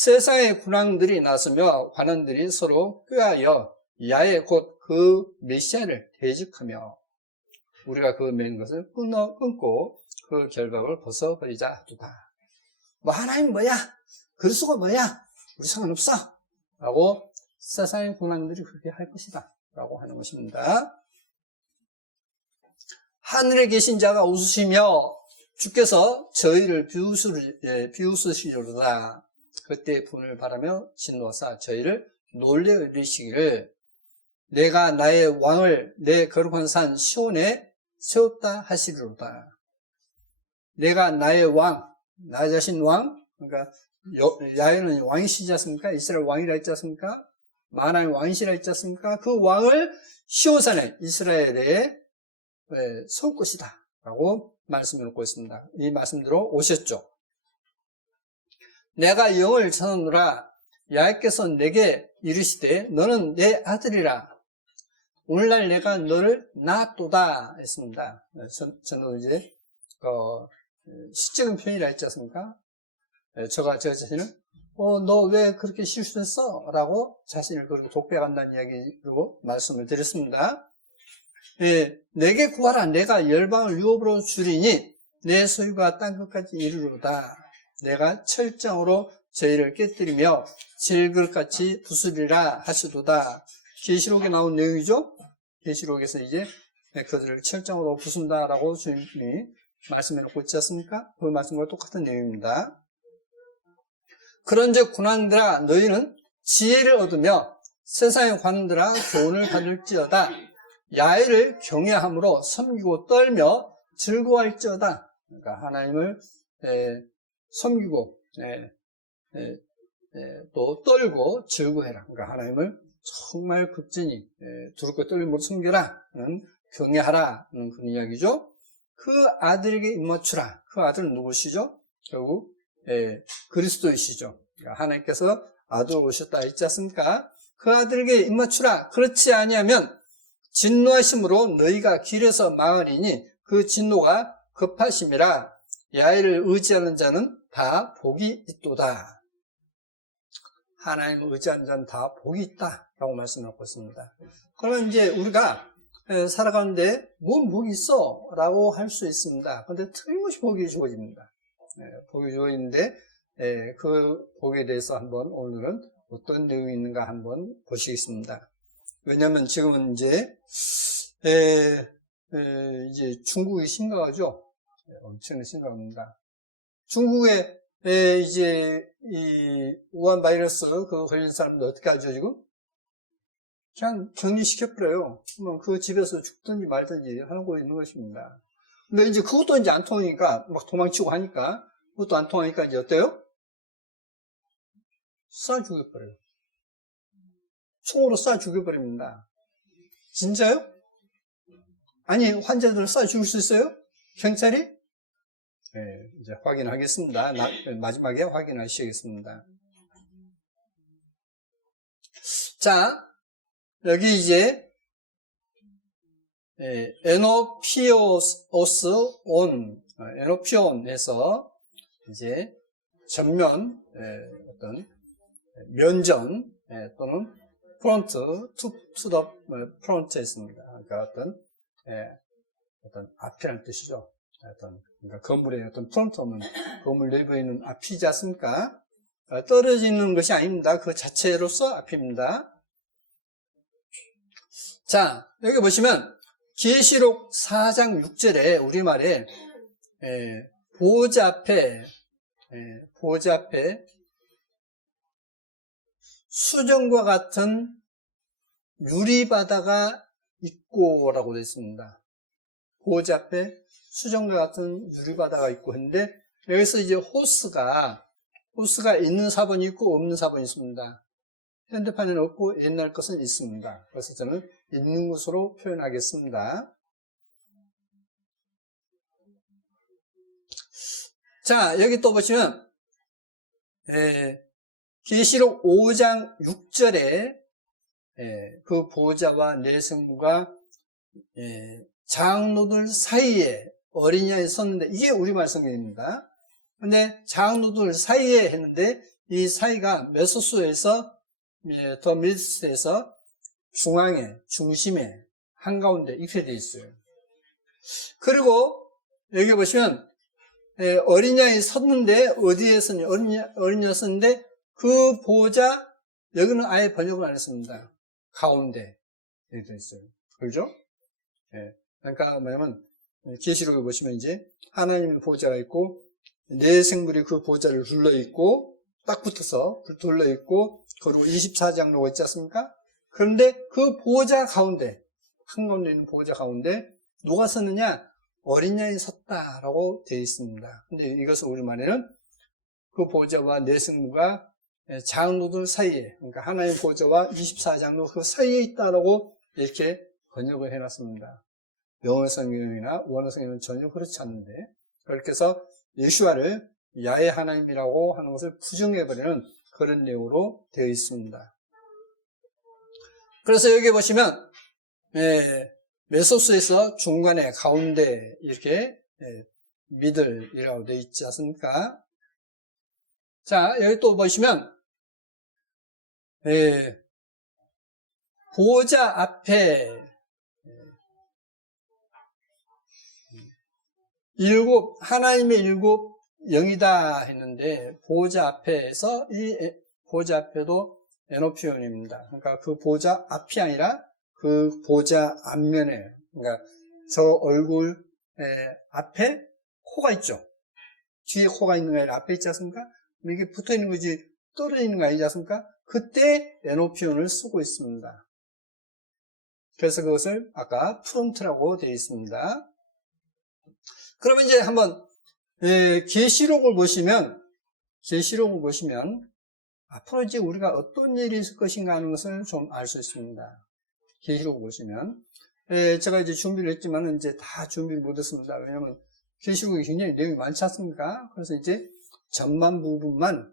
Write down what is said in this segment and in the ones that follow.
세상의 군왕들이 나서며 관원들이 서로 꾀하여 야훼 곧 그 메시아를 대적하며 우리가 그 맨 것을 끊고 그 결박을 벗어버리자 하도다. 뭐 하나님 뭐야? 그리스도가 뭐야? 우리 상관없어 라고 세상의 군왕들이 그렇게 할 것이다 라고 하는 것입니다. 하늘에 계신 자가 웃으시며 주께서 저희를 비웃으시려다. 그때 분을 바라며 진노하사 저희를 놀려 이르시기를 내가 나의 왕을 내 거룩한 산 시온에 세웠다 하시리로다. 내가 나의 왕, 나 자신 왕, 그러니까 야훼는 왕이시지 않습니까? 이스라엘 왕이라 했지 않습니까? 만왕의 왕이시라 했지 않습니까? 그 왕을 시온산에 이스라엘에 세울 것이다 라고 말씀을 놓고 있습니다. 이 말씀대로 오셨죠. 내가 영을 전하노라. 야훼께서 내게 이르시되 너는 내 아들이라. 오늘날 내가 너를 낳았도다 했습니다. 저는 이제 시적인 표현이라 했지 않습니까? 저 자신을 너 왜 그렇게 실수했어? 라고 자신을 그렇게 독백한다는 이야기로 말씀을 드렸습니다. 내게 구하라. 내가 열방을 유업으로 주리니 내 소유가 땅끝까지 이르로다. 내가 철장으로 저희를 깨뜨리며 질그릇같이 부수리라 하시도다. 계시록에 나온 내용이죠. 계시록에서 이제 그들을 철장으로 부순다라고 주님이 말씀해놓고 있지 않습니까? 그 말씀과 똑같은 내용입니다. 그런즉 군왕들아 너희는 지혜를 얻으며 세상의 관원들아 교훈을 받을지어다. 야훼를 경외함으로 섬기고 떨며 즐거워할지어다. 그러니까 하나님을 섬기고 또 떨고 즐거워해라. 그러니까 하나님을 정말 극진히 두렵고 떨림으로 섬겨라. 경외하라는 그런 이야기죠. 그 아들에게 입맞추라. 그 아들은 누구시죠? 결국 그리스도이시죠. 그러니까 하나님께서 아들을 오셨다 했지 않습니까? 그 아들에게 입맞추라. 그렇지 아니하면 진노하심으로 너희가 길에서 망하리니 그 진노가 급하심이라. 야훼를 의지하는 자는 다 복이 있도다. 하나님을 의지하는 자는 다 복이 있다라고 말씀하고 있습니다. 그러면 이제 우리가 살아가는데 뭔 복이 있어? 라고 할 수 있습니다. 그런데 틀림없이 복이 주어집니다. 복이 주어지는데 그 복에 대해서 한번 오늘은 어떤 내용이 있는가 한번 보시겠습니다. 왜냐하면 지금은 이제 중국이 심각하죠. 엄청나게 심각합니다. 중국에 이제 이 우한 바이러스 그 걸린 사람들 어떻게 하죠 지금? 그냥 격리시켜버려요. 그러면 그 집에서 죽든지 말든지 하고 있는 것입니다. 근데 이제 그것도 이제 안 통하니까 막 도망치고 하니까 그것도 안 통하니까 이제 어때요? 쏴 죽여버려요. 총으로 쏴 죽여버립니다. 진짜요? 아니 환자들을 쏴 죽일 수 있어요? 경찰이? 네, 이제 확인하겠습니다. 마지막에 확인하시겠습니다. 자, 여기 이제 에노피온에서 이제 전면 어떤 면전 또는 프론트 투 더 프론트였습니다. 그러니까 어떤 앞이라는 뜻이죠. 그러니까 건물의 어떤 프론트 오면 건물 내부에 있는 앞이지 않습니까? 떨어지는 것이 아닙니다. 그 자체로서 앞입니다. 자, 여기 보시면 계시록 4장 6절에 우리말에 보호자 앞에 수정과 같은 유리바다가 있고라고 되어 있습니다. 보호자 앞에 수정과 같은 유리바다가 있고 했는데 여기서 이제 호스가 있는 사본이 있고 없는 사본이 있습니다. 현대판에는 없고 옛날 것은 있습니다. 그래서 저는 있는 것으로 표현하겠습니다. 자, 여기 또 보시면 계시록 5장 6절에 그 보호자와 내생부가 장로들 사이에 어린 양이 섰는데 이게 우리말 성경입니다. 근데 장로들 사이에 했는데 이 사이가 메소스에서 더 미드스에서 중앙에, 중심에, 한가운데 이렇게 되어 있어요. 그리고 여기 보시면 어린 양이 섰는데 어디에 섰냐? 어린 양이 섰는데 그 보호자, 여기는 아예 번역을 안 했습니다. 가운데 이렇게 되어 있어요. 그렇죠? 그러니까 뭐냐면 계시록에 보시면 이제 하나님의 보호자가 있고 네 생물이 그 보호자를 둘러 있고 딱 붙어서 둘러 있고 그리고 24장로가 있지 않습니까? 그런데 그 보호자 가운데, 한가운데 있는 보호자 가운데 누가 섰느냐? 어린 양이 섰다라고 되어 있습니다. 근데 이것을 우리말에는 그 보호자와 네 생물과 장로들 사이에, 그러니까 하나님의 보호자와 24장로 그 사이에 있다라고 이렇게 번역을 해놨습니다. 영어 성경이나 원어 성경은 전혀 그렇지 않는데, 그렇게 해서 예수와를 야훼 하나님이라고 하는 것을 부정해버리는 그런 내용으로 되어 있습니다. 그래서 여기 보시면 메소스에서 중간에 가운데 이렇게 미들이라고 되어 있지 않습니까? 자, 여기 또 보시면 보호자 앞에 하나님의 일곱 영이다 했는데 보호자 앞에서 이 보호자 앞에도 에노피온입니다. 그러니까 그 보호자 앞이 아니라 그 보호자 앞면에, 그러니까 저 얼굴 앞에 코가 있죠. 뒤에 코가 있는 게 아니라 앞에 있지 않습니까? 이게 붙어 있는 거지 떨어져 있는 거 아니지 않습니까? 그때 에노피온을 쓰고 있습니다. 그래서 그것을 아까 프론트라고 되어 있습니다. 그러면 이제 한번 계시록을 보시면 앞으로 이제 우리가 어떤 일이 있을 것인가 하는 것을 좀 알 수 있습니다. 계시록을 보시면 제가 이제 준비를 했지만 이제 다 준비를 못했습니다. 왜냐하면 계시록이 굉장히 내용이 많지 않습니까? 그래서 이제 전반 부분만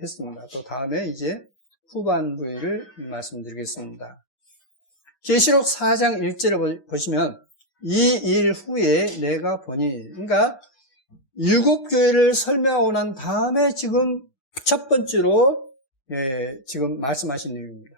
했습니다. 또 다음에 이제 후반 부위를 말씀드리겠습니다. 계시록 4장 1절을 보시면 이 일 후에 내가 보니, 그러니까 일곱 교회를 설명하고 난 다음에 지금 첫 번째로 지금 말씀하신 내용입니다.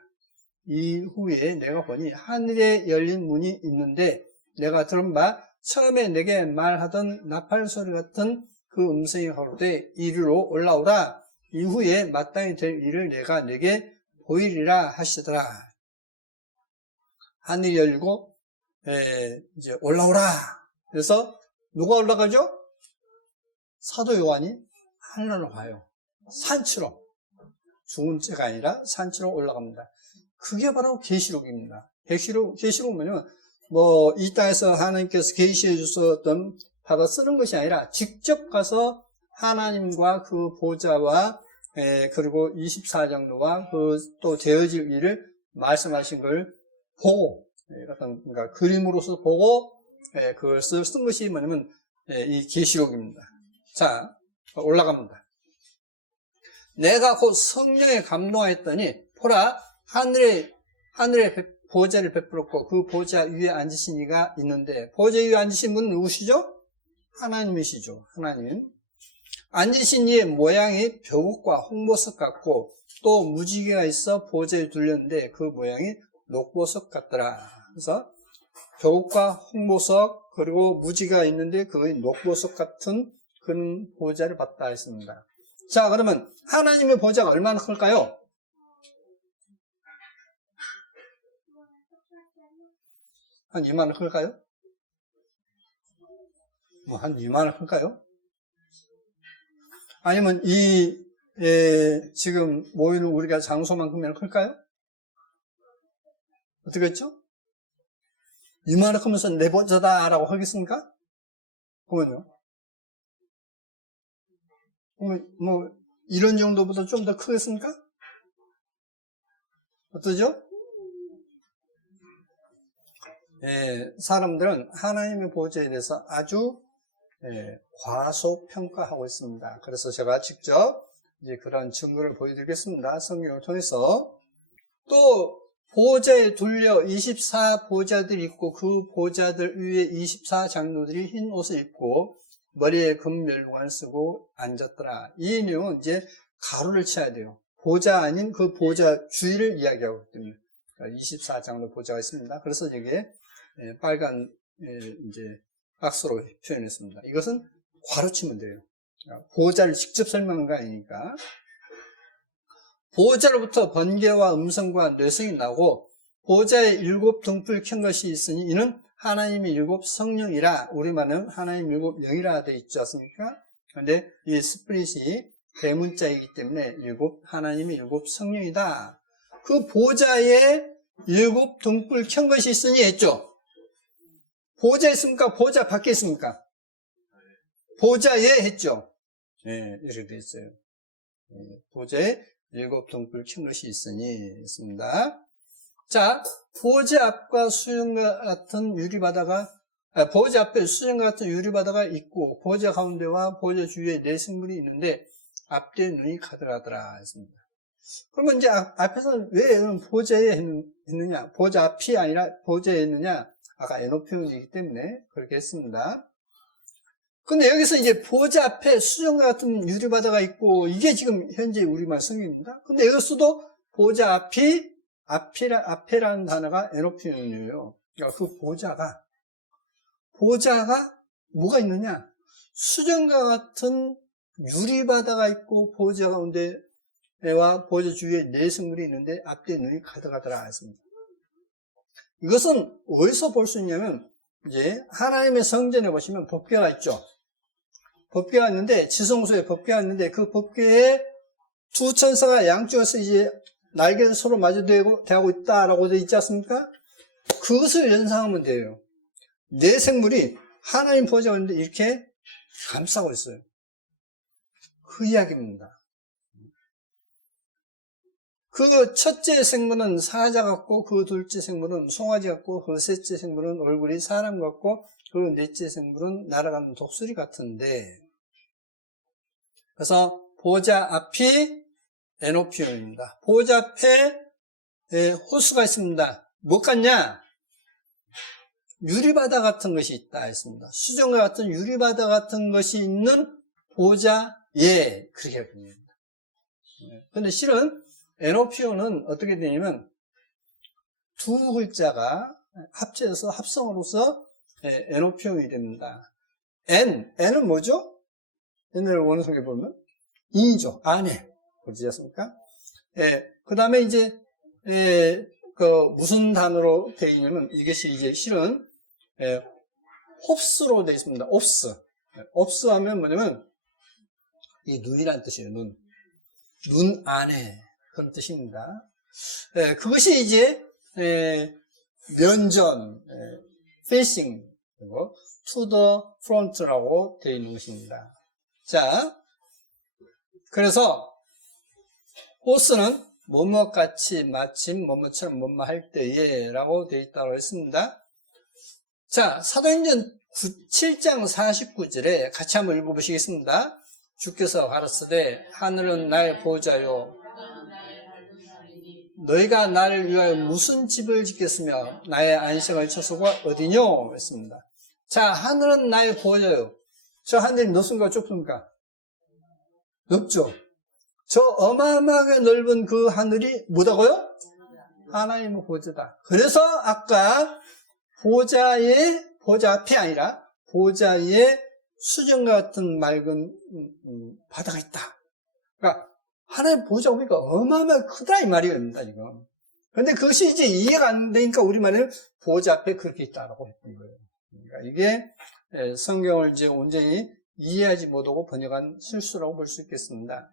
이 후에 내가 보니 하늘에 열린 문이 있는데 내가 들은 바 처음에 내게 말하던 나팔 소리 같은 그 음성이 가로되 이리로 올라오라. 이후에 마땅히 될 일을 내가 내게 보이리라 하시더라. 하늘이 열리고 이제 올라오라. 그래서 누가 올라가죠? 사도 요한이 하늘로 가요. 산치로. 죽은 채가 아니라 산치로 올라갑니다. 그게 바로 계시록입니다. 계시록은 뭐냐면 이 땅에서 하나님께서 계시해 주셨던 받아 쓰는 것이 아니라 직접 가서 하나님과 그 보좌와 그리고 24장로와 그 또 되어질 일을 말씀하신 걸 보고, 그러니까 그림으로서 보고 그것을 쓴 것이 뭐냐면 이 계시록입니다. 자, 올라갑니다. 내가 곧 성령에 감동하였더니 보라 하늘에 보좌를 베풀었고 그 보좌 위에 앉으신 이가 있는데, 보좌 위에 앉으신 분은 누구시죠? 하나님이시죠. 하나님. 앉으신 이의 모양이 벼룩과 홍보석 같고 또 무지개가 있어 보좌에 둘렸는데 그 모양이 녹보석 같더라. 그래서 벼룩과 홍보석 그리고 무지개가 있는데 그것이 녹보석 같은 그런 보좌를 봤다 했습니다. 자, 그러면 하나님의 보좌가 얼마나 클까요? 한 이만큼 클까요? 한 이만큼 클까요? 아니면 지금 모이는 우리가 장소만큼이나 클까요? 어떻게 했죠? 이만큼 하면서 내 보좌다라고 하겠습니까? 그러면요? 이런 정도보다 좀 더 크겠습니까? 어떠죠? 사람들은 하나님의 보좌에 대해서 아주 과소평가하고 있습니다. 그래서 제가 직접 이제 그런 증거를 보여드리겠습니다. 성경을 통해서. 또 보좌에 둘려 24보좌들이 있고 그 보좌들 위에 24장로들이 흰 옷을 입고 머리에 금멸관을 쓰고 앉았더라. 이 내용은 이제 가로를 쳐야 돼요. 보좌 아닌 그 보좌 주위를 이야기하고 있거든요. 24장도 보좌가 있습니다. 그래서 여기에 빨간 이제 박스로 표현했습니다. 이것은 괄호 치면 돼요. 보좌를 직접 설명한 거 아니니까. 보좌로부터 번개와 음성과 뇌성이 나고 보좌에 7 등불 켠 것이 있으니 이는 하나님의 7 성령이라, 우리말은 하나님 7 영이라 되어 있지 않습니까? 그런데 이 스프릿이 대문자이기 때문에 하나님의 7 성령이다. 그 보좌에 7 등불 켠 것이 있으니 했죠. 보좌에 있습니까? 보좌 밖에 있습니까? 보좌에 했죠. 네, 이렇게 되어 있어요. 보좌에 7 등불 켠 것이 있으니 했습니다. 자, 보좌 앞과 수정과 같은 유리바다가, 보좌 앞에 수정과 같은 유리바다가 있고 보좌 가운데와 보좌 주위에 4생물이 있는데 앞뒤에 눈이 가득하더라 했습니다. 그러면 이제 앞에서 왜 보좌에 있느냐, 보좌 앞이 아니라 보좌에 있느냐, 아까 에노표현이기 때문에 그렇게 했습니다. 근데 여기서 이제 보좌 앞에 수정과 같은 유리바다가 있고, 이게 지금 현재 우리말 성경입니다. 근데 여기서도 보좌 앞에라는 단어가 에노표현이에요. 그러니까 그 보좌가 뭐가 있느냐? 수정과 같은 유리바다가 있고 보좌 가운데와 보좌 주위에 4생물이 있는데 앞뒤에 눈이 가득하더라 했습니다. 이것은 어디서 볼 수 있냐면, 이제 하나님의 성전에 보시면 법궤가 있죠. 법궤가 있는데, 지성소에 법궤가 있는데, 그 법궤에 2 천사가 양쪽에서 이제 날개를 서로 마주대고 있다라고 되어 있지 않습니까? 그것을 연상하면 돼요. 4생물이 하나님 보좌가 있는데 이렇게 감싸고 있어요. 그 이야기입니다. 그 첫째 생물은 사자 같고, 그 둘째 생물은 송아지 같고, 그 셋째 생물은 얼굴이 사람 같고, 그 넷째 생물은 날아가는 독수리 같은데, 그래서 보좌 앞이 에노피온입니다. 보좌 앞에 호수가 있습니다. 뭐 같냐? 유리바다 같은 것이 있다 했습니다. 수정과 같은 유리바다 같은 것이 있는 보좌에, 그렇게 합니다. 그런데 실은 에노피온은 어떻게 되냐면 2 글자가 합쳐져서 합성으로서 에노피온이 됩니다. N은 뭐죠? N을 원성에 보면 인이죠. 안에. 그렇지 않습니까? 그 다음에 이제 무슨 단어로 되어 있냐면, 이것이 이제 실은 홉스로 되어 있습니다. 옵스 하면 뭐냐면 이 눈이라는 뜻이에요. 눈 안에, 그런 뜻입니다. 그것이 이제 면전, facing, 그리고 to the front라고 되어 있는 것입니다. 자, 그래서 호스는 뭐뭐같이 마침 뭐뭐처럼 뭐뭐 할 때에 라고 되어 있다고 했습니다. 자, 사도행전 7장 49절에 같이 한번 읽어보시겠습니다. 주께서 가라사대 하늘은 나의 보좌요, 너희가 나를 위하여 무슨 집을 짓겠으며 나의 안식할 처소가 어디뇨? 했습니다. 자, 하늘은 나의 보좌요. 저 하늘이 높습니까 좁습니까? 높죠. 저 어마어마하게 넓은 그 하늘이 뭐다고요? 하나님의 보좌다. 그래서 아까 보좌 앞이 아니라 보좌에 수정과 같은 맑은 바다가 있다. 그러니까 하나님의 보좌가 보니까 어마어마하게 크다 이 말이입니다 지금. 그런데 그것이 이제 이해가 안 되니까 우리말에는 보좌 앞에 그렇게 있다라고 했던 거예요. 그러니까 이게 성경을 이제 온전히 이해하지 못하고 번역한 실수라고 볼 수 있겠습니다.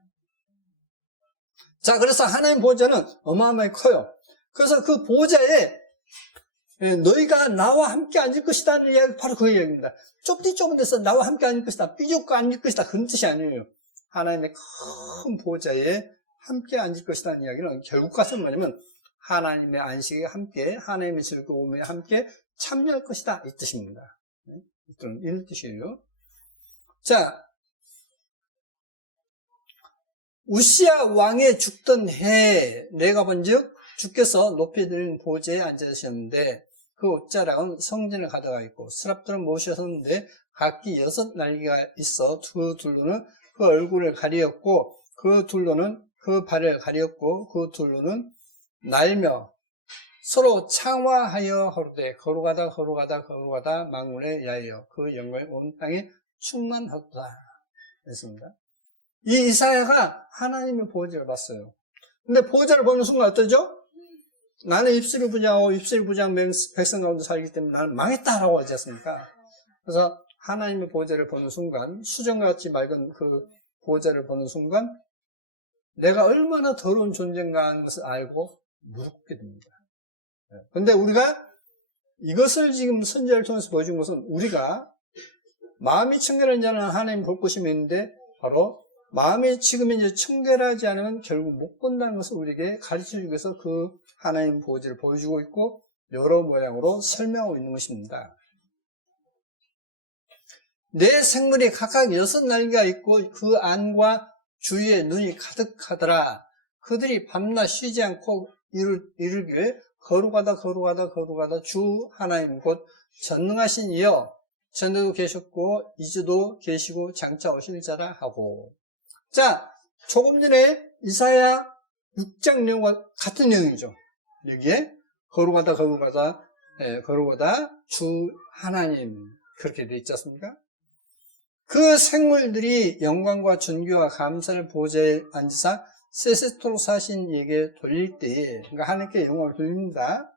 자, 그래서 하나님 보좌는 어마어마하게 커요. 그래서 그 보좌에 너희가 나와 함께 앉을 것이다는 이야기, 바로 그 이야기입니다. 좁은 데서 나와 함께 앉을 것이다, 삐죽고 앉을 것이다, 그런 뜻이 아니에요. 하나님의 큰 보좌에 함께 앉을 것이라는 이야기는 결국 가서 뭐냐면 하나님의 안식에 함께, 하나님의 즐거움에 함께 참여할 것이다, 이 뜻입니다. 이런 뜻이에요. 자, 우시야 왕의 죽던 해에 내가 본즉 주께서 높여드린 보좌에 앉으셨는데 그 옷자락은 성전에 가득하 있고 스랍들은 모셔섰는데 각기 6 날개가 있어 두 둘로는 그 얼굴을 가리었고 그 둘로는 그 발을 가리었고 그 둘로는 날며 서로 창화하여 거르되 거룩하다 만군에 야하여 그 영광이 온 땅에 충만하도다 했습니다. 이 이사야가 하나님의 보호자를 봤어요. 근데 보호자를 보는 순간 어떠죠? 나는 입술이 부자하고 입술이 부자한 백성 가운데 살기 때문에 나는 망했다라고 하지 않습니까? 그래서 하나님의 보호자를 보는 순간, 수정과 같이 맑은 그 보호자를 보는 순간 내가 얼마나 더러운 존재인가 하는 것을 알고 무릎 꿇게 됩니다. 그런데 우리가 이것을 지금 선지자를 통해서 보여준 것은 우리가 마음이 청결한 자는 하나님 볼 것임이 있는데 바로 마음이 지금 이제 청결하지 않으면 결국 못 본다는 것을 우리에게 가르쳐주기 위해서 그 하나님 보호자를 보여주고 있고 여러 모양으로 설명하고 있는 것입니다. 내 생물이 각각 6날개가 있고 그 안과 주위에 눈이 가득하더라. 그들이 밤낮 쉬지 않고 이르기를 거룩하다 주 하나님 곧 전능하신 이여 전에도 계셨고 이제도 계시고 장차 오실 자라 하고. 자, 조금 전에 이사야 6장 내용과 같은 내용이죠. 여기에 거룩하다 주 하나님 그렇게 되어 있지 않습니까? 그 생물들이 영광과 존귀와 감사를 보호자에 앉으사 세세토록 하신 이에게 돌릴 때에, 그러니까 하나님께 영광을 돌립니다.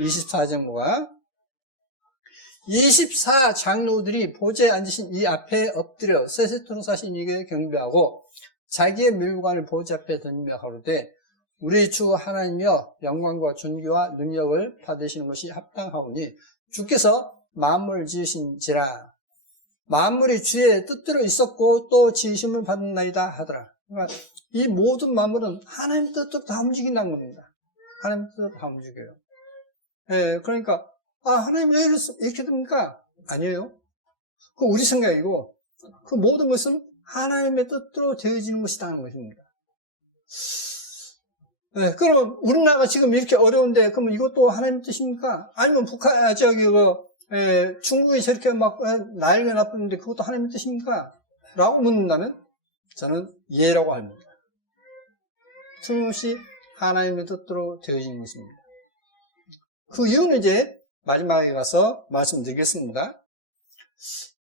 24장모가 24장로들이 보좌에 앉으신 이 앞에 엎드려 세세토록 하신 이에게 경배하고 자기의 물관을 보좌 앞에 던지며 가로되 우리 주 하나님이여 영광과 존귀와 능력을 받으시는 것이 합당하오니 주께서 만물을 지으신지라. 만물이 주의 뜻대로 있었고 또 지으심을 받는나이다 하더라. 그러니까 이 모든 만물은 하나님 뜻대로 다 움직인다는 겁니다. 하나님 뜻대로 다 움직여요. 예, 그러니까 하나님 왜 이렇게 됩니까? 아니에요. 그 우리 생각이고 그 모든 것은 하나님의 뜻대로 되어지는 것이라는 것입니다. 예, 그럼 우리나라가 지금 이렇게 어려운데 그러면 이것도 하나님의 뜻입니까? 아니면 중국이 저렇게 막 난리가 났는데 그것도 하나님의 뜻입니까? 라고 묻는다면 저는 예라고 합니다. 틀림없이 하나님의 뜻대로 되어진 것입니다. 그 이유는 이제 마지막에 가서 말씀드리겠습니다.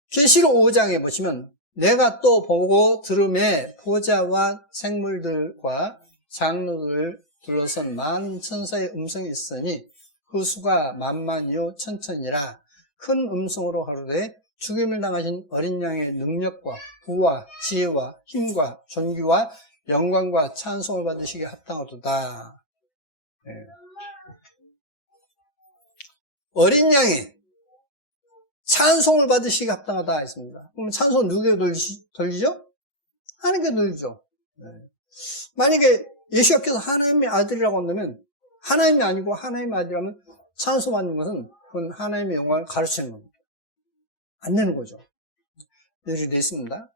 계시록 5장에 보시면 내가 또 보고 들음에 보좌와 생물들과 장로들을 둘러선 많은 천사의 음성이 있으니 그 수가 만만이요 천천이라. 큰 음성으로 가로되 죽임을 당하신 어린 양의 능력과 부와 지혜와 힘과 존귀와 영광과 찬송을 받으시기에 합당하도다. 네. 어린 양이 찬송을 받으시기에 합당하다 했습니다. 그럼 찬송은 누구에게 돌리죠? 하나님께 돌리죠. 네. 만약에 예수께서 하나님의 아들이라고 한다면 하나님이 아니고 하나님의 아들이라면 찬송받는 것은 그건 하나님의 영광을 가르치는 겁니다. 안 되는 거죠. 이렇게 되어 있습니다.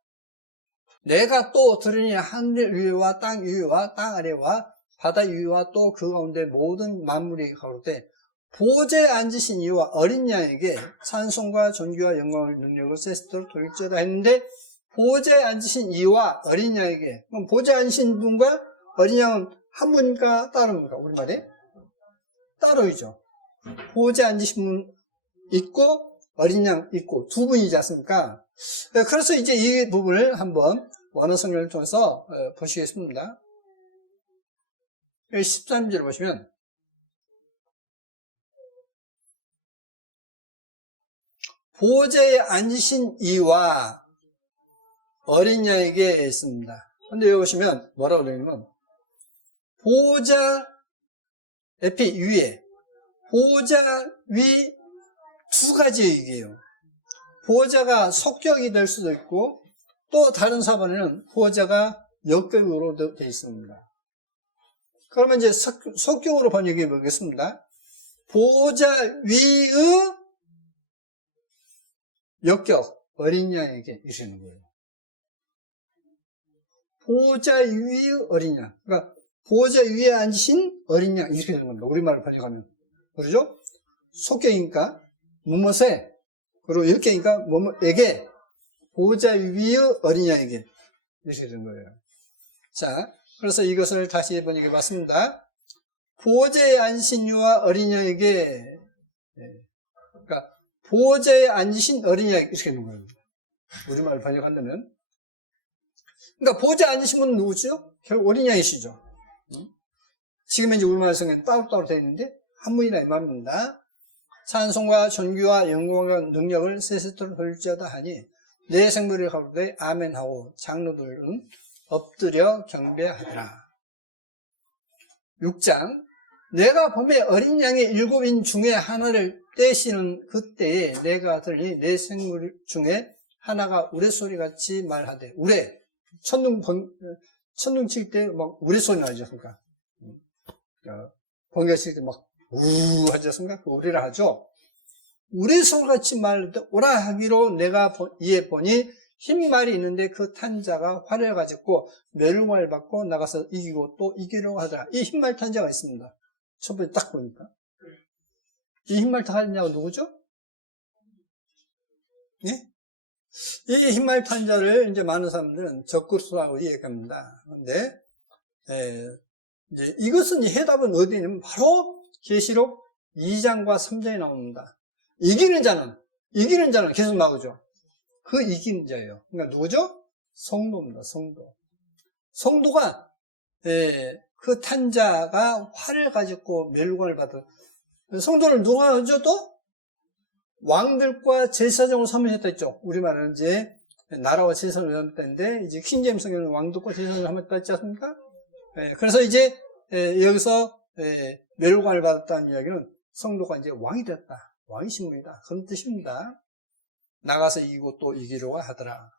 내가 또 들으니 하늘 위와 땅 위와 땅 아래와 바다 위와 또 그 가운데 모든 만물이 가로되 보좌에 앉으신 이와 어린 양에게 찬송과 존귀와 영광을 능력을 세스토록 돌릴지어다 했는데 보좌에 앉으신 이와 어린 양에게, 그럼 보좌에 앉으신 분과 어린 양은 한 분인가 따로입니까? 우리말에 따로이죠. 보좌에 앉으신 분 있고 어린 양 있고 두 분이지 않습니까? 그래서 이제 이 부분을 한번 원어 성경을 통해서 보시겠습니다. 13절을 보시면 보좌에 앉으신 이와 어린 양에게 있습니다. 그런데 여기 보시면 뭐라고 되냐면 보좌 에피 위에 보좌 위 두 가지 얘기예요. 보좌가 석격이 될 수도 있고 또 다른 사본에는 보좌가 역격으로 되어 있습니다. 그러면 이제 석격으로 번역해 보겠습니다. 보좌 위의 역격 어린 양에게 이르는 거예요. 보좌 위의 어린 양. 그러니까 보좌 위에 앉으신 어린 양 이렇게 되는 겁니다. 우리말로 번역하면. 그러죠? 속격이니까 무엇에 그리고 역격이니까 뭐뭐에게 보좌 위의 어린 양에게 이렇게 되는 거예요. 자, 그래서 이것을 다시 번역해 봤습니다. 보호자의 앉으신 이와 어린 양에게, 그러니까 보호자에 앉으신 어린 양 이렇게 있는 겁니다. 우리말로 번역한다면. 그러니까 보호자에 앉으신 분은 누구죠? 결국 어린 양이시죠. 지금 이제 우리말 성경에 따로따로 되어 있는데 한 분이나 이 말입니다. 찬송과 존귀와 영광과 능력을 세세토록 돌릴지어다 하니 내 생물을 가로되 아멘하고 장로들은 엎드려 경배하더라. 6장 내가 봄에 어린 양의 7인 중에 하나를 떼시는 그때에 내가 들으니 내 생물 중에 하나가 우레소리같이 말하되 우레 천둥 칠 때 막 우레소리 나죠. 그러니까 번개 칠 때 막 우 하지 않습니까? 그 우레라 하죠. 우레소리같이 말하되 오라 하기로 내가 이에 보니 흰 말이 있는데 그 탄자가 활을 가졌고 멸망을 받고 나가서 이기고 또 이기려고 하더라. 이 흰 말 탄자가 있습니다. 첫 번째 딱 보니까. 이 흰 말 탄자가 누구죠? 예? 이 흰 말 탄자를 이제 많은 사람들은 적그리스도라고 얘기합니다. 그런데 이제 이것은 해답은 어디에 있냐면 바로 계시록 2장과 3장에 나옵니다. 이기는 자는 계속 나오죠. 그 이기는 자예요. 그러니까 누구죠? 성도입니다. 성도가 그 탄자가 활을 가졌고 멸관을 받은 성도를 누가 하죠? 또 왕들과 제사장으로 삼으셨다 했죠. 우리말은 이제 나라와 제사장을 삼았다는데 이제 킹제임스 성경은 왕들과 제사장을 삼았다 했지 않습니까? 그래서 이제 여기서 멸관을 받았다는 이야기는 성도가 이제 왕이 됐다. 왕이 신분이다. 그런 뜻입니다. 나가서 이기고 또 이기려고 하더라.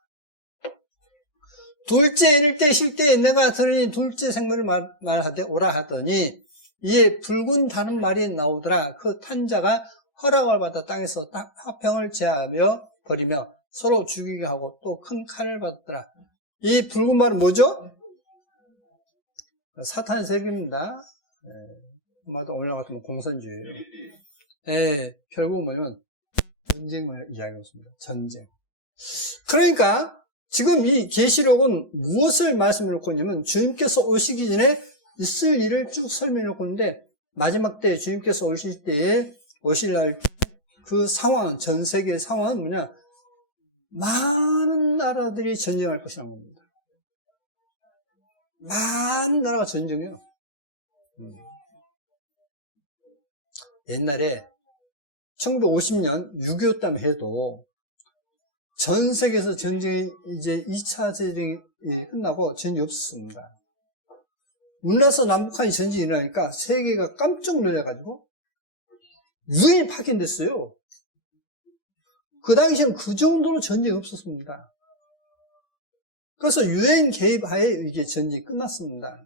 둘째 이를 떼실 때에 내가 들으니 둘째 생물을 말하되 오라 하더니 이에 붉은 다른 말이 나오더라. 그 탄자가 허락을 받아 땅에서 화평을 제하며 버리며 서로 죽이게 하고 또 큰 칼을 받았더라. 이 붉은 말은 뭐죠? 사탄의 세계입니다. 아마도 오늘 같으면 공산주의예요. 결국 뭐냐면 전쟁을 이야기하고 있습니다. 전쟁. 그러니까 지금 이 계시록은 무엇을 말씀해 놓고 있냐면 주님께서 오시기 전에 있을 일을 쭉 설명해 놓고 있는데 마지막 때 주님께서 오실 때에 오실 날 그 상황, 전 세계의 상황은 뭐냐? 많은 나라들이 전쟁할 것이라는 겁니다. 많은 나라가 전쟁해요. 옛날에 1950년 6.25 때 해도 전 세계에서 전쟁이 이제 2차 전쟁이 끝나고 전쟁이 없었습니다. 우리나라에서 남북한이 전쟁이 일어나니까 세계가 깜짝 놀라가지고 유엔이 파견됐어요. 그 당시에는 그 정도로 전쟁이 없었습니다. 그래서 유엔 개입하에 이게 전쟁이 끝났습니다.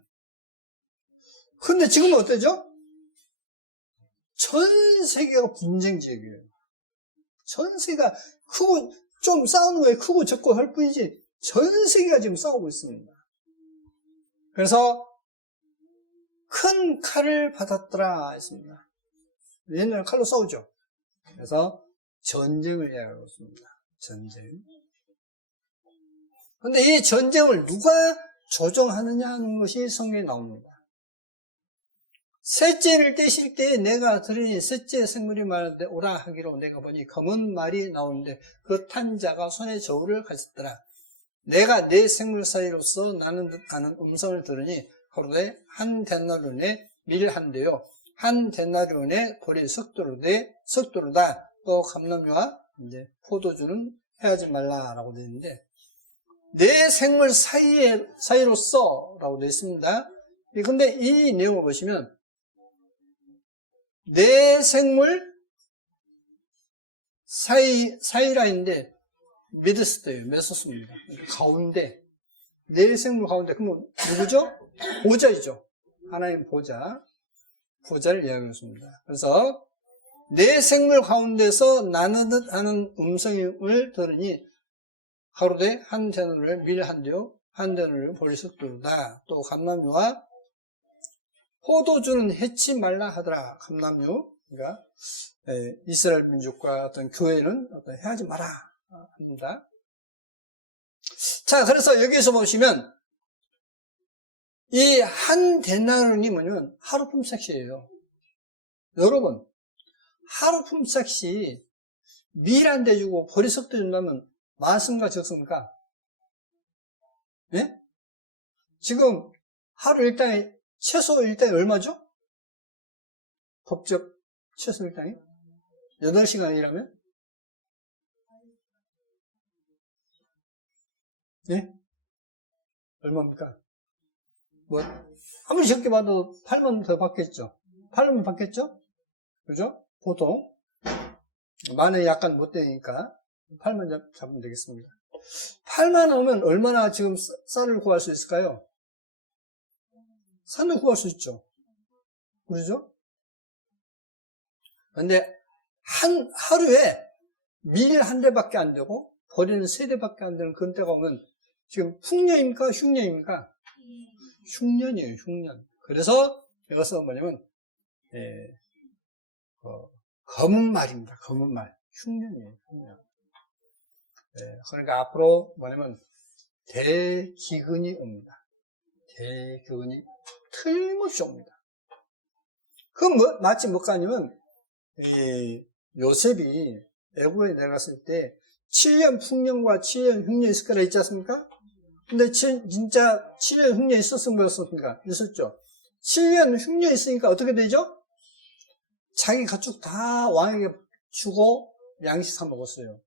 그런데 지금은 어때죠? 전 세계가 분쟁 지역이에요. 전 세계가 크고 좀 싸우는 거에 크고 적고 할 뿐이지 전 세계가 지금 싸우고 있습니다. 그래서 큰 칼을 받았더라 했습니다. 옛날에 칼로 싸우죠. 그래서 전쟁을 이야기하고 있습니다. 전쟁. 그런데 이 전쟁을 누가 조정하느냐 하는 것이 성경에 나옵니다. 셋째를 떼실 때에 내가 들으니 셋째 생물이 말하는데 오라 하기로 내가 보니 검은 말이 나오는데 그 탄자가 손에 저울을 가졌더라. 내가 내 생물 사이로서 나는 듯 아는 음성을 들으니 가로되 한 데나리온에 밀 한 대요. 한 데나리온에 보리 석도로다. 또 감람류와 이제 포도주는 해하지 말라라고 되어 있는데 내 생물 사이로서라고 되어 있습니다. 그런데 이 내용을 보시면 내 생물 사이라인데 미드스트예요. 메소스입니다. 가운데 내 생물 가운데 그러면 누구죠? 보좌이죠. 하나님 보좌를 이야기했습니다. 그래서 내 생물 가운데서 나는 듯 하는 음성을 들으니 가로되 한 데나리온을 밀 한 대요 한 데나리온을 보리 석도로다. 또 감람류와 포도주는 해치 말라 하더라. 감람류, 그러니까 이스라엘 민족과 어떤 교회는 해하지 마라 합니다. 자, 그래서 여기에서 보시면 이 한 데나리온이 뭐냐면 하루 품삯이에요. 여러분, 하루 품삯이 밀 한 대 주고 보리석도 준다면 많습니까 적습니까? 예? 지금 하루 일당이 최소 일당이 얼마죠? 법적 최소 일당이? 8시간 일하면? 예? 얼마입니까? 뭐 아무리 적게 봐도 8만 더 받겠죠? 8만 받겠죠? 그죠? 보통 만원이 약간 못 되니까 8만 잡으면 되겠습니다. 8만 원이면 얼마나 지금 쌀을 구할 수 있을까요? 쌀을 구할 수 있죠. 그러죠? 근데 하루에 밀 한 대밖에 안 되고 보리는 3대밖에 안 되는 그런 때가 오면 지금 흉년입니까? 흉년입니까? 흉년이에요, 흉년. 그래서 이것은 뭐냐면 검은 말입니다. 검은 말. 흉년이에요, 흉년. 그러니까 앞으로 뭐냐면 대기근이 옵니다. 대기근이 틀림없이 옵니다. 그건 마치 뭐가 아니면 요셉이 애굽에 내려갔을 때 7년 풍년과 7년 흉년이 있을 거라 했지 않습니까? 근데 진짜 7년 흉년이 있었습니까? 없었습니까? 있었죠. 7년 흉년이 있으니까 어떻게 되죠? 자기 가축 다 왕에게 주고 양식 사 먹었어요.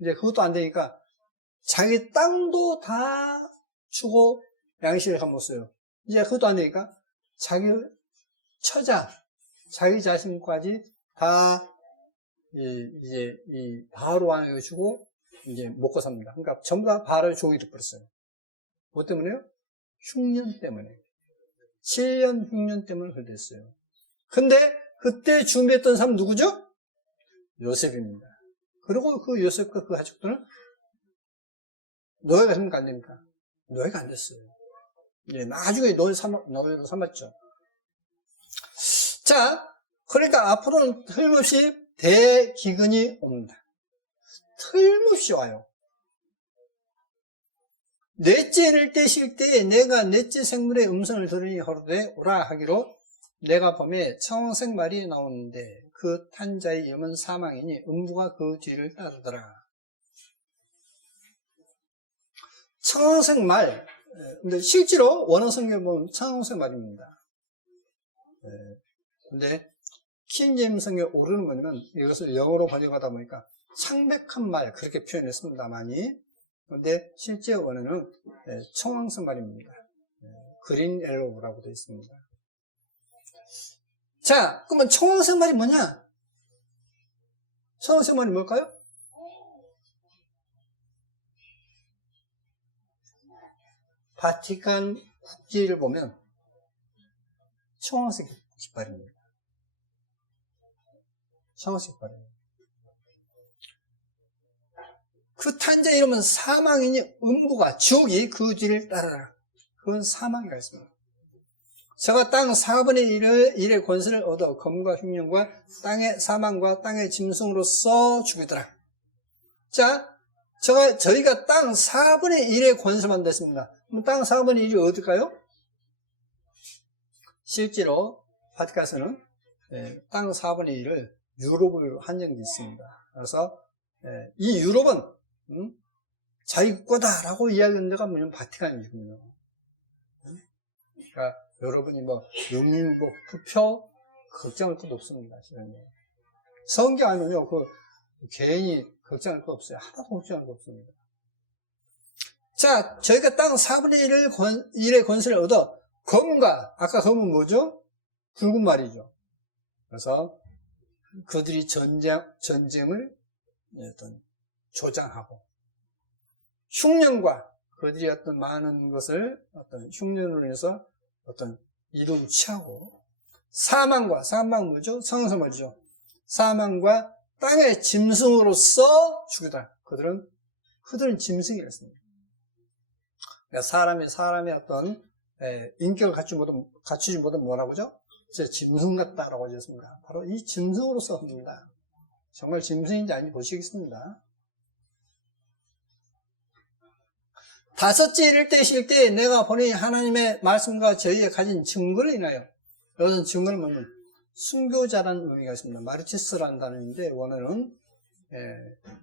이제 그것도 안 되니까 자기 땅도 다 주고 양식을 사 먹었어요. 이제 그것도 안 되니까 자기 처자, 자기 자신까지 다 이제 이 바로 왕에게 주고 이제 먹고 삽니다. 그러니까 전부 다 바로의 종이 되어버렸어요. 뭐 때문에요? 흉년 때문에. 7년 흉년 때문에 그렇게 됐어요. 근데 그때 준비했던 사람 누구죠? 요셉입니다. 그리고 그 요셉과 그 가족들은 노예가 됩니까? 안 됩니까? 노예가 안 됐어요. 예, 나중에 노예로 삼았죠. 자, 그러니까 앞으로는 틀림없이 대기근이 옵니다. 틀림없이 와요. 넷째 일을 떼실 때 내가 넷째 생물의 음성을 들으니 하루되 오라 하기로 내가 범에 청색 말이 나오는데 그 탄 자의 이름은 사망이니 음부가 그 뒤를 따르더라. 청색 말, 근데 실제로 원어 성경에 보면 청색 말입니다. 근데 킹제임스 성경에 오르는 뭐냐면 이것을 영어로 번역하다 보니까 창백한 말 그렇게 표현했습니다. 많이. 그런데 실제 원어는 청황색 말입니다. 그린 옐로우라고 되어 있습니다. 자, 그러면 청황색 말이 뭐냐? 청황색 말이 뭘까요? 바티칸 국기를 보면 청황색 깃발입니다. 청황색 깃발입니다. 그 탄자 이름은 사망이니 음부가 지옥이 그 뒤를 따르라. 그건 사망이가 있습니다. 저가 땅 4분의 1의 권세를 얻어 검과 흉년과 땅의 사망과 땅의 짐승으로써 죽이더라. 자, 저희가 땅 4분의 1의 권세만 됐습니다. 그럼 땅 4분의 1이 어딜까요? 실제로 바티칸에서는 땅 4분의 1을 유럽으로 한정되어 있습니다. 그래서 이 유럽은 자기 거다라고 이야기하는 데가 뭐냐면 바티칸이거든요. 그러니까 여러분이 뭐 영유국 투표 걱정할 것도 없습니다. 성경 아니면요 개인이 걱정할 거 없어요. 하나도 걱정할 거 없습니다. 자, 저희가 땅 4분의 1의 권세를 얻어 검과 아까 검은 뭐죠? 붉은 말이죠. 그래서 그들이 전쟁을 어떤 조장하고 흉년과 그들이 어떤 많은 것을 어떤 흉년으로 인해서 어떤 이름 취하고 사망 뭐죠? 성서 말이죠. 사망과 땅의 짐승으로서 죽이다. 그들은 짐승이었습니다. 그러니까 사람의 어떤 인격을 갖추지 못한 뭐라고죠? 짐승 같다라고 하셨습니다. 바로 이 짐승으로서 합니다. 정말 짐승인지 아닌지 보시겠습니다. 다섯째 일을 떼실 때 내가 보니 하나님의 말씀과 저희의 가진 증거를 인하여, 여기서 증거는 뭐냐면 순교자라는 의미가 있습니다. 마르티스라는 단어인데 원어는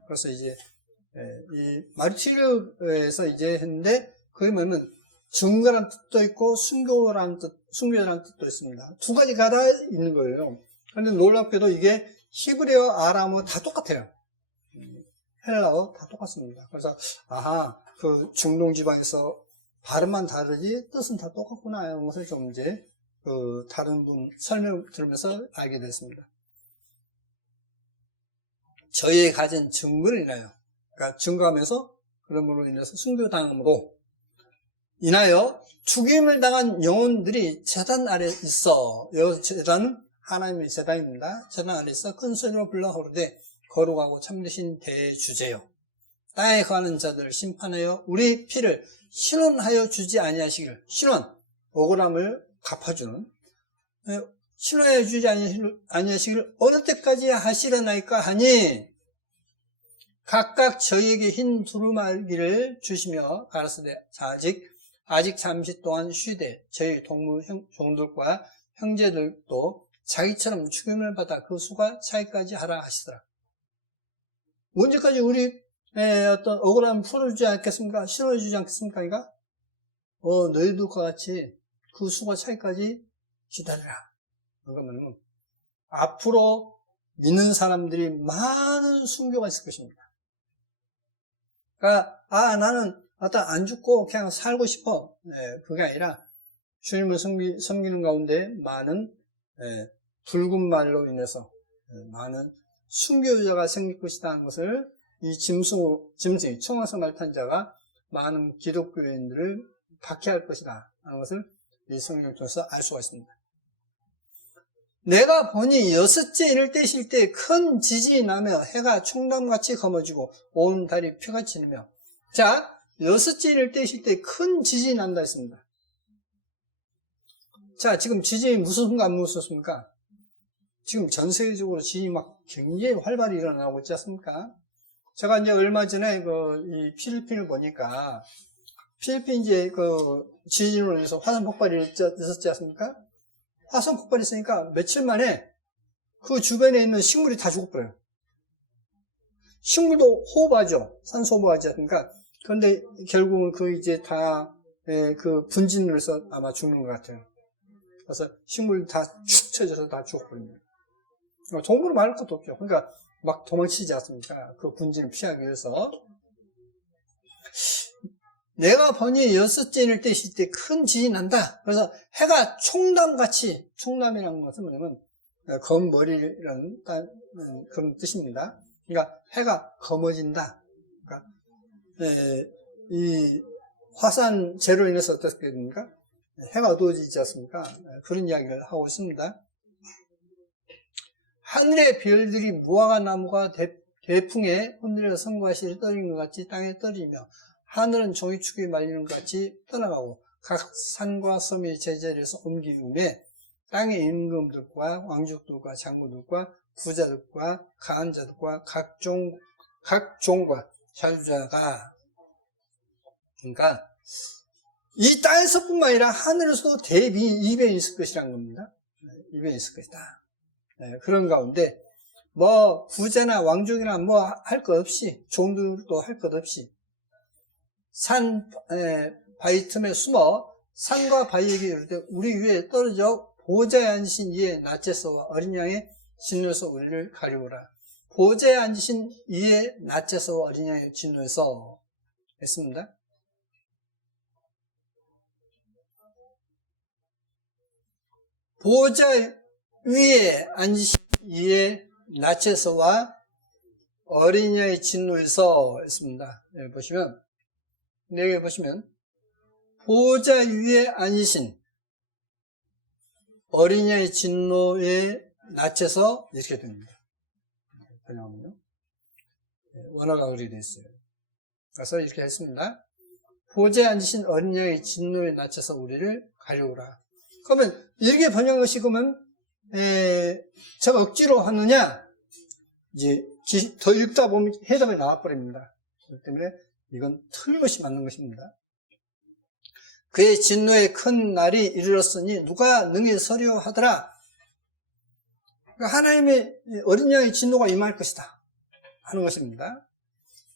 그래서 이제 이 마르티르에서 이제 했는데 그게 뭐냐면 증거라는 뜻도 있고 순교라는 뜻도 있습니다. 두 가지가 다 있는 거예요. 그런데 놀랍게도 이게 히브리어, 아람어 다 똑같아요. 헬라어 다 똑같습니다. 그래서 그 중동 지방에서 발음만 다르지 뜻은 다 똑같구나 이런 것을 좀 이제 그 다른 분 설명 들으면서 알게 됐습니다. 저희의 가진 증거를 인하여, 그러니까 증거하면서 그러므로 인해서 순교당함으로 인하여 죽임을 당한 영혼들이 제단 아래 있어. 여기서 제단은 하나님의 제단입니다. 제단 아래 있어 큰 소리로 불러 가로되 거룩하고 참되신 대주제요, 땅에 거하는 자들을 심판하여 우리 피를 신원하여 주지 아니하시기를. 신원, 억울함을 갚아주는, 신원하여 주지 아니하시기를 어느 때까지 하시려나이까 하니 각각 저희에게 흰 두루마기를 주시며 가라사대 아직 잠시 동안 쉬되 저희 동무 종들과 형제들도 자기처럼 죽임을 받아 그 수가 차이까지 하라 하시더라. 언제까지 우리 어떤 억울함을 풀어주지 않겠습니까? 실어주지 않겠습니까? 이가 너희들과 같이 그 수가 차이까지 기다리라. 그러면 앞으로 믿는 사람들이 많은 순교가 있을 것입니다. 그러니까 나는 안 죽고 그냥 살고 싶어. 그게 아니라 주님을 섬기는 가운데 많은 붉은 말로 인해서 많은 순교자가 생길 것이다 하는 것을 이 짐승이 청와서 말탄자가 많은 기독교인들을 박해할 것이다 하는 것을 이 성경을 통해서 알 수가 있습니다. 내가 보니 여섯째 일을 떼실 때 큰 지진이 나며 해가 총담같이 검어지고 온 달이 피같이 흐르며. 자, 여섯째 일을 떼실 때 큰 지진이 난다 했습니다. 자, 지금 지진이 무섭습니까? 안 무섭습니까? 지금 전 세계적으로 지진이 막 굉장히 활발히 일어나고 있지 않습니까? 제가 이제 얼마 전에 이 필리핀을 보니까 필리핀 이제 지진으로 인해서 화산 폭발이 있었지 않습니까? 화산 폭발이 있으니까 며칠 만에 그 주변에 있는 식물이 다 죽어버려요. 식물도 호흡하죠. 산소 호흡하지 않습니까? 그런데 결국은 이제 다 그 분진으로 해서 아마 죽는 것 같아요. 그래서 식물이 다 축 처져서 다 죽어버립니다. 동물은 말할 것도 없죠. 그러니까 막 도망치지 않습니까? 그 분진을 피하기 위해서. 내가 보니 여섯째 일을 떼실 때 큰 지진이 난다. 그래서 해가 총담같이, 총담이라는 것은 뭐냐면 검은 머리라는 그런 뜻입니다. 그러니까 해가 검어진다. 그러니까 이 화산재로 인해서 어떻게 됩니까? 해가 어두워지지 않습니까? 그런 이야기를 하고 있습니다. 하늘의 별들이 무화과 나무가 대풍에 흔들려 섬과 실이 떨어진 것 같이 땅에 떨어지며 하늘은 종이축이 말리는 것 같이 떠나가고 각 산과 섬의 제자리에서 옮기음에 땅의 임금들과 왕족들과 장군들과 부자들과 강한 자들과 각 종과 자유자가, 그러니까 이 땅에서뿐만 아니라 하늘에서도 이변이 있을 것이라는 겁니다. 이변이 있을 것이다. 그런 가운데 부자나 왕족이나 할 것 없이, 종들도 할 것 없이 산 바위 틈에 숨어 산과 바위에게 이르되 우리 위에 떨어져 보좌에 앉으신 이의 낯에서와 어린 양의 진노에서 우리를 가리우라. 보좌에 앉으신 이의 낯에서와 어린 양의 진노에서 했습니다. 보좌 위에 앉으신 이의 낯에서와 어린 양의 진노에서 했습니다. 여기 보시면 보좌 위에 앉으신 어린 양의 진노의 낯에서 이렇게 됩니다. 번역하면요. 원어가 그렇게 되어 있어요. 그래서 이렇게 했습니다. 보좌에 앉으신 어린 양의 진노의 낯에서 우리를 가려우라. 그러면 이렇게 번역하시 그러면 제가 억지로 하느냐? 이제 더 읽다 보면 해석이 나와버립니다. 그렇기 때문에 이건 틀림없이 맞는 것입니다. 그의 진노의 큰 날이 이르렀으니 누가 능히 서려 하더라. 그러니까 하나님의 어린 양의 진노가 임할 것이다 하는 것입니다.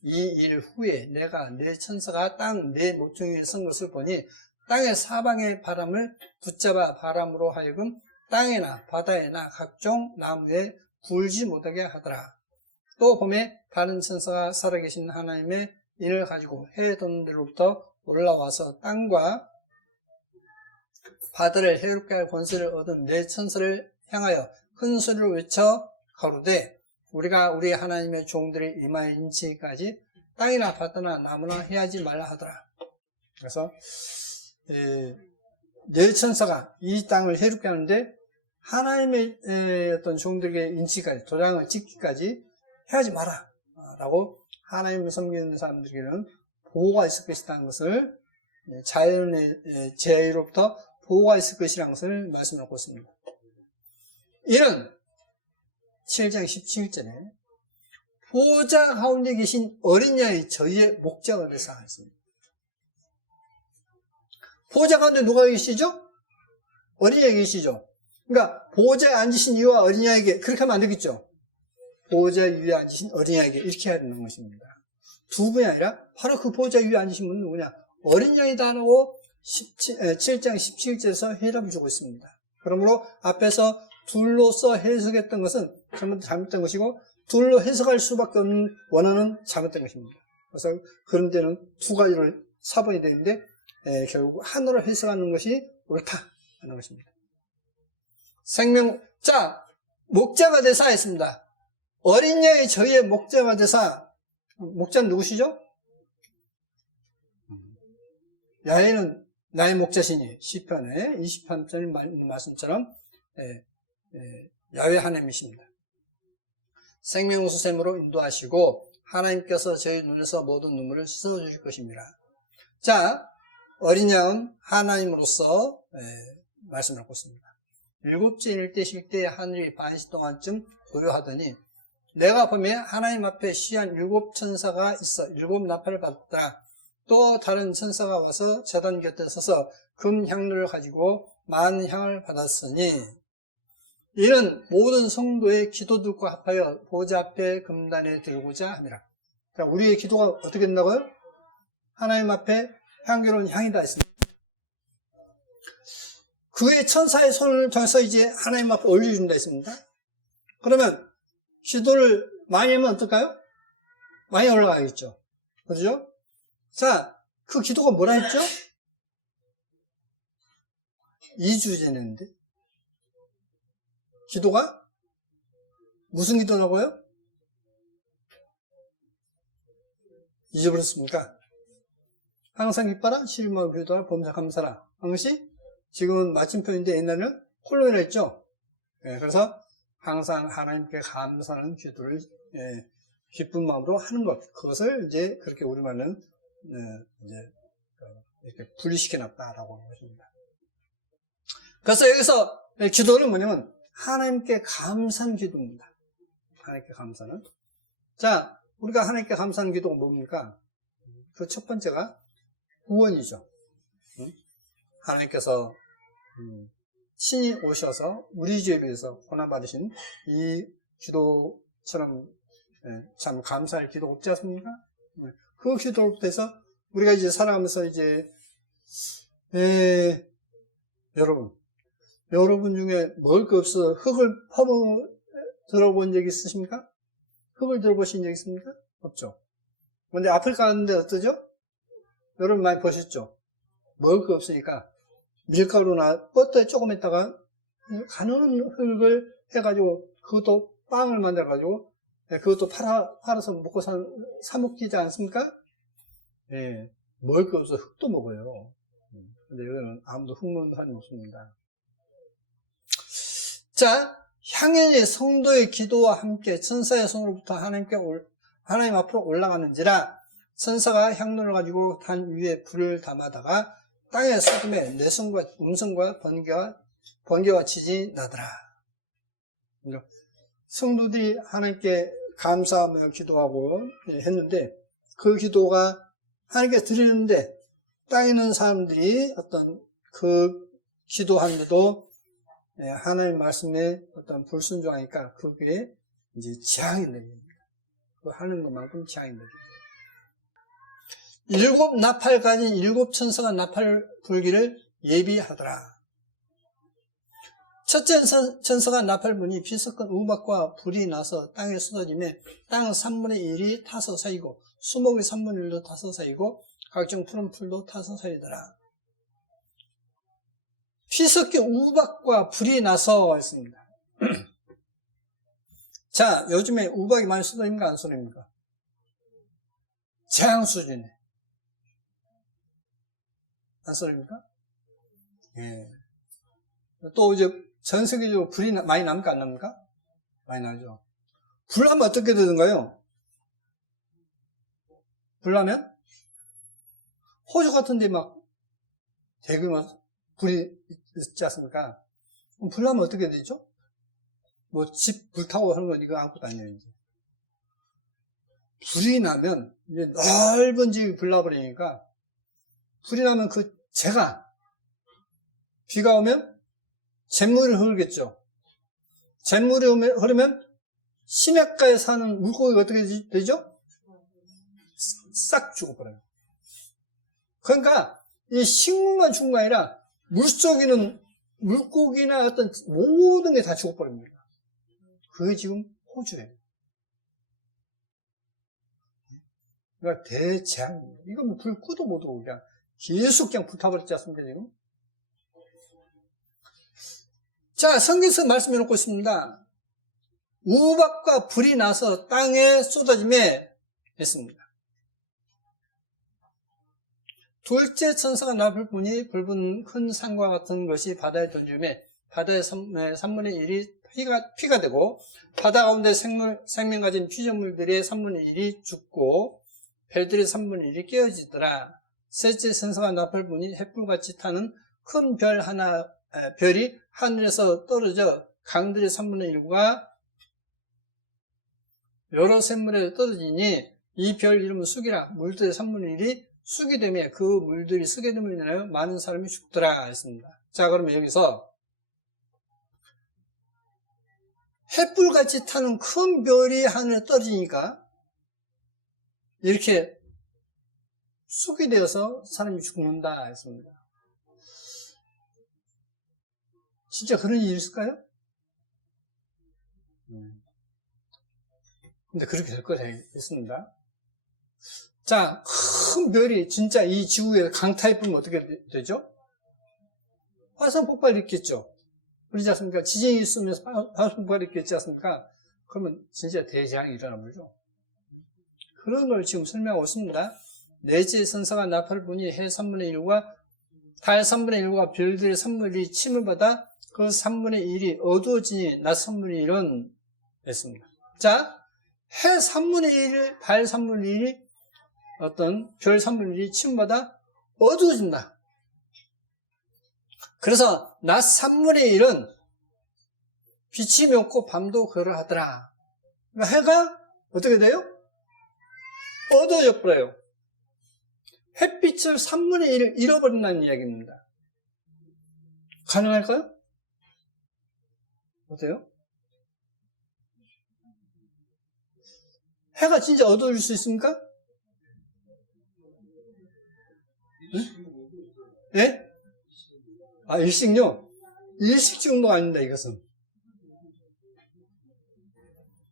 이 일 후에 내가 내 천사가 땅 내 모퉁이에 선 것을 보니 땅의 사방의 바람을 붙잡아 바람으로 하여금 땅에나 바다에나 각종 나무에 굴지 못하게 하더라. 또 봄에 다른 천사가 살아계신 하나님의 인을 가지고 해 도는 데로부터 올라와서 땅과 바다를 해롭게 할 권세를 얻은 내 천사를 향하여 큰 소리로 외쳐 가로되 우리가 우리 하나님의 종들의 이마에 인치기까지 땅이나 바다나 나무나 해하지 말라 하더라. 그래서 내 천사가 이 땅을 해롭게 하는데 하나님의 어떤 종들에게 인치까지 도장을 찍기까지 해하지 마라 라고 하나님을 섬기는 사람들에게는 보호가 있을 것이라는 것을 자연의 재해로부터 보호가 있을 것이라는 것을 말씀하고 있습니다. 이는 7장 17절에 보호자 가운데 계신 어린 양이 저희의 목자가 되사 했습니다. 보호자 가운데 누가 계시죠? 어린 양이 계시죠? 그러니까 보호자에 앉으신 이와 어린 양에게 그렇게 하면 안 되겠죠? 보호자 위에 앉으신 어린 양에게 이렇게 해야 되는 것입니다. 두 분이 아니라 바로 그 보호자 위에 앉으신 분은 누구냐? 어린 양이다라고 7장 17절에서 해답을 주고 있습니다. 그러므로 앞에서 둘로서 해석했던 것은 잘못된 것이고 둘로 해석할 수밖에 없는 원어는 잘못된 것입니다. 그래서 그런 데는 두 가지를 사본이 되는데 결국 하나로 해석하는 것이 옳다 하는 것입니다. 자, 목자가 되사 했습니다. 어린 양이 저희의 목자가 되사. 목자는 누구시죠? 야훼는 나의 목자시니 시편의 23절 말씀처럼 야훼 하나님이십니다. 생명수샘으로 인도하시고 하나님께서 저희 눈에서 모든 눈물을 씻어주실 것입니다. 자, 어린 양은 하나님으로서 말씀을 하고 있습니다. 일곱째 일 때실 때 하늘이 반시 동안쯤 고요하더니 내가 보면 하나님 앞에 시한 7 천사가 있어 7 나팔을 받았더라. 또 다른 천사가 와서 제단 곁에 서서 금 향로를 가지고 많은 향을 받았으니 이는 모든 성도의 기도들과 합하여 보좌 앞에 금단에 들고자 함이라. 그러니까 우리의 기도가 어떻게 된다고요? 하나님 앞에 향기로운 향이다 했습니다. 그의 천사의 손을 통해서 이제 하나님 앞에 올려준다 했습니다. 그러면 기도를 많이 하면 어떨까요? 많이 올라가겠죠. 그렇죠? 자, 그 기도가 뭐라 했죠? 2주 전인데 기도가 무슨 기도라고요? 잊어버렸습니까? 항상 기뻐라, 시름하고 기도하라, 범사 감사라. 항시 지금은 마침표인데 옛날에는 콜론이라 했죠. 그래서 항상 하나님께 감사하는 기도를 기쁜 마음으로 하는 것. 그것을 이제 그렇게 우리말은 이제 이렇게 분리시켜놨다라고 하는 것입니다. 그래서 여기서 기도는 뭐냐면 하나님께 감사하는 기도입니다. 하나님께 감사는. 자, 우리가 하나님께 감사하는 기도가 뭡니까? 그 첫 번째가 구원이죠. 하나님께서 신이 오셔서 우리 죄를 위해서 고난받으신 이 기도처럼 참 감사할 기도 없지 않습니까? 그 기도로부터 해서 우리가 이제 살아가면서 이제 여러분 중에 먹을 거 없어서 흙을 퍼먹어 들어본 적 있으십니까? 흙을 들어보신 적 있습니까? 없죠. 근데 아프리카 가는데 어떠죠? 여러분 많이 보셨죠? 먹을 거 없으니까 밀가루나 버터에 조금 했다가 가는 흙을 해가지고 그것도 빵을 만들어가지고 그것도 팔아서 먹고 사 먹지 않습니까? 예, 먹을 거 없어서 흙도 먹어요. 근데 여기는 아무도 흙 먹는 사람이 없습니다. 자, 향연의 성도의 기도와 함께 천사의 손으로부터 하나님 앞으로 올라가는지라 천사가 향로를 가지고 단 위에 불을 담아다가 땅의 소금에 내성과 음성과 번개와 지진이 나더라. 성도들이 하나님께 감사하며 기도하고 했는데 그 기도가 하나님께 드리는데 땅에 있는 사람들이 어떤 그 기도하는데도 하나님 말씀에 어떤 불순종하니까 그게 이제 재앙이 내립니다. 그 하는 것만큼 재앙이 내립니다. 7 나팔 가진 7 천사가 나팔 불기를 예비하더라. 첫째 천사가 나팔 부니 피 섞은 우박과 불이 나서 땅에 쏟아지며 땅 3분의 1이 타서 사이고 수목의 3분의 1도 타서 사이고 각종 푸른 풀도 타서 사이더라. 피 섞인 우박과 불이 나서 했습니다. 자, 요즘에 우박이 많이 쏟아집니까? 안 쏟아집니까? 재앙 수준에. 안 쏟아집니까? 예. 또 이제 전 세계적으로 불이 많이 납니까? 안 납니까? 많이 나죠. 불 나면 어떻게 되는가요? 불 나면? 호주 같은 데 막 대규모 불이 있지 않습니까? 그럼 불 나면 어떻게 되죠? 뭐 집 불타고 하는 건 이거 안고 다녀요, 이제. 불이 나면 이제 넓은 집이 불 나버리니까 불이 나면 그 재가 비가 오면 잿물이 흐르겠죠. 잿물이 흐르면 시냇가에 사는 물고기가 어떻게 되죠? 싹 죽어버려요. 그러니까 이 식물만 죽은 게 아니라 물속에 있는 물고기나 어떤 모든 게 다 죽어버립니다. 그게 지금 호주예요. 그러니까 대재앙입니다. 이건 뭐 불 끄도 못 오고 그냥 계속 그냥 불타버렸지 않습니까, 지금? 자, 성경에서 말씀해 놓고 있습니다. 우박과 불이 나서 땅에 쏟아지매 했습니다. 둘째 천사가 나팔 부니 붉은 큰 산과 같은 것이 바다에 던지매 바다의 3분의 1이 피가 되고 바다 가운데 생명 가진 피조물들의 3분의 1이 죽고 별들의 3분의 1이 깨어지더라. 셋째 천사가 나팔 부니 햇불같이 타는 큰 별이 하늘에서 떨어져 강들의 3분의 1과 여러 샘물에 떨어지니 이 별 이름은 쑥이라. 물들의 3분의 1이 쑥이 되며 그 물들이 쑥이 됨으로 인하여 많은 사람이 죽더라 했습니다. 자, 그러면 여기서 햇불같이 타는 큰 별이 하늘에 떨어지니까 이렇게 쑥이 되어서 사람이 죽는다 했습니다. 진짜 그런 일이 있을까요? 근데 그렇게 될 거라 했습니다. 자, 큰 별이 진짜 이 지구에 강타에 뿌면 어떻게 되죠? 화산 폭발이 있겠죠? 그러지 않습니까? 지진이 있으면서 화산 폭발이 있겠지 않습니까? 그러면 진짜 대재앙이 일어나 버리죠. 그런 걸 지금 설명하고 있습니다. 넷째 천사가 나팔을 부니 해 3분의 1과 달 3분의 1과 별들의 3분의 1이 침을 받아 그 3분의 1이 어두워지니 낮 3분의 1은 됐습니다. 자, 해 3분의 1, 달 3분의 1이 어떤 별 3분의 1이 침받아 어두워진다. 그래서 낮 3분의 1은 빛이 없고 밤도 그러하더라. 그러니까 해가 어떻게 돼요? 어두워져 버려요. 햇빛을 3분의 1을 잃어버린다는 이야기입니다. 가능할까요? 어때요? 해가 진짜 어두워질 수 있습니까? 예? 네? 아, 일식요? 일식 정도가 아닙니다, 이것은.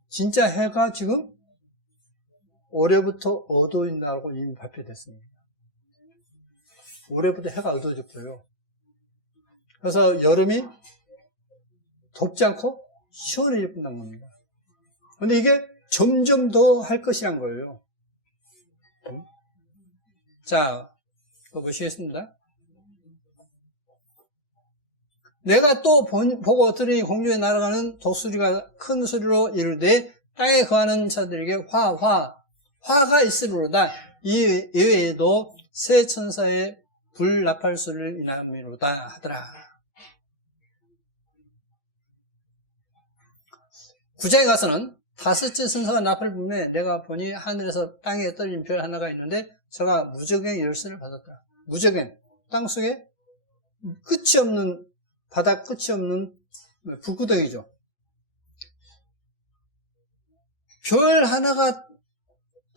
진짜 해가 지금 올해부터 어두워진다고 이미 발표됐습니다. 올해부터 해가 어두워졌고요. 그래서 여름이 덥지 않고 시원해질 뿐단 겁니다. 근데 이게 점점 더 할 것이란 거예요. 자, 또 보시겠습니다. 내가 또 보고 들으니 공중에 날아가는 독수리가 큰 소리로 이르되 땅에 거하는 자들에게 화가 있으리로다. 이외에도 새 천사의 불 나팔 소리를 인함이로다 하더라. 9장에 가서는 다섯째 천사가 나팔을 불매 내가 보니 하늘에서 땅에 떨어진 별 하나가 있는데 저가 무적의 열쇠를 받았다. 무적행, 땅속에 끝이 없는, 바닥 끝이 없는 북구덩이죠. 별 하나가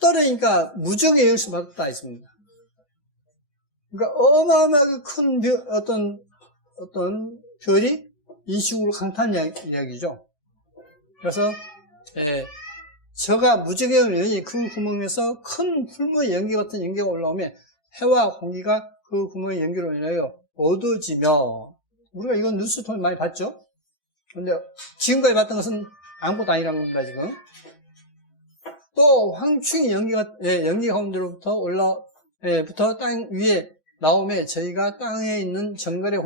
떨어지니까 무적의 열수 받았다 했습니다. 그러니까 어마어마하게 큰 어떤 별이 인식으로 강타한 이야기죠. 그래서 저가 무적행을 여니 그 구멍에서 큰 풀무의 연기 같은 연기가 올라오면 해와 공기가 그 구멍의 연기로 인하여 어두워지며, 우리가 이건 뉴스 통해 많이 봤죠. 근데 지금까지 봤던 것은 아무것도 아니라는 겁니다. 지금 또 황충이 연기 가운데로부터 부터 땅 위에 나오며 저희가 땅에 있는 정갈의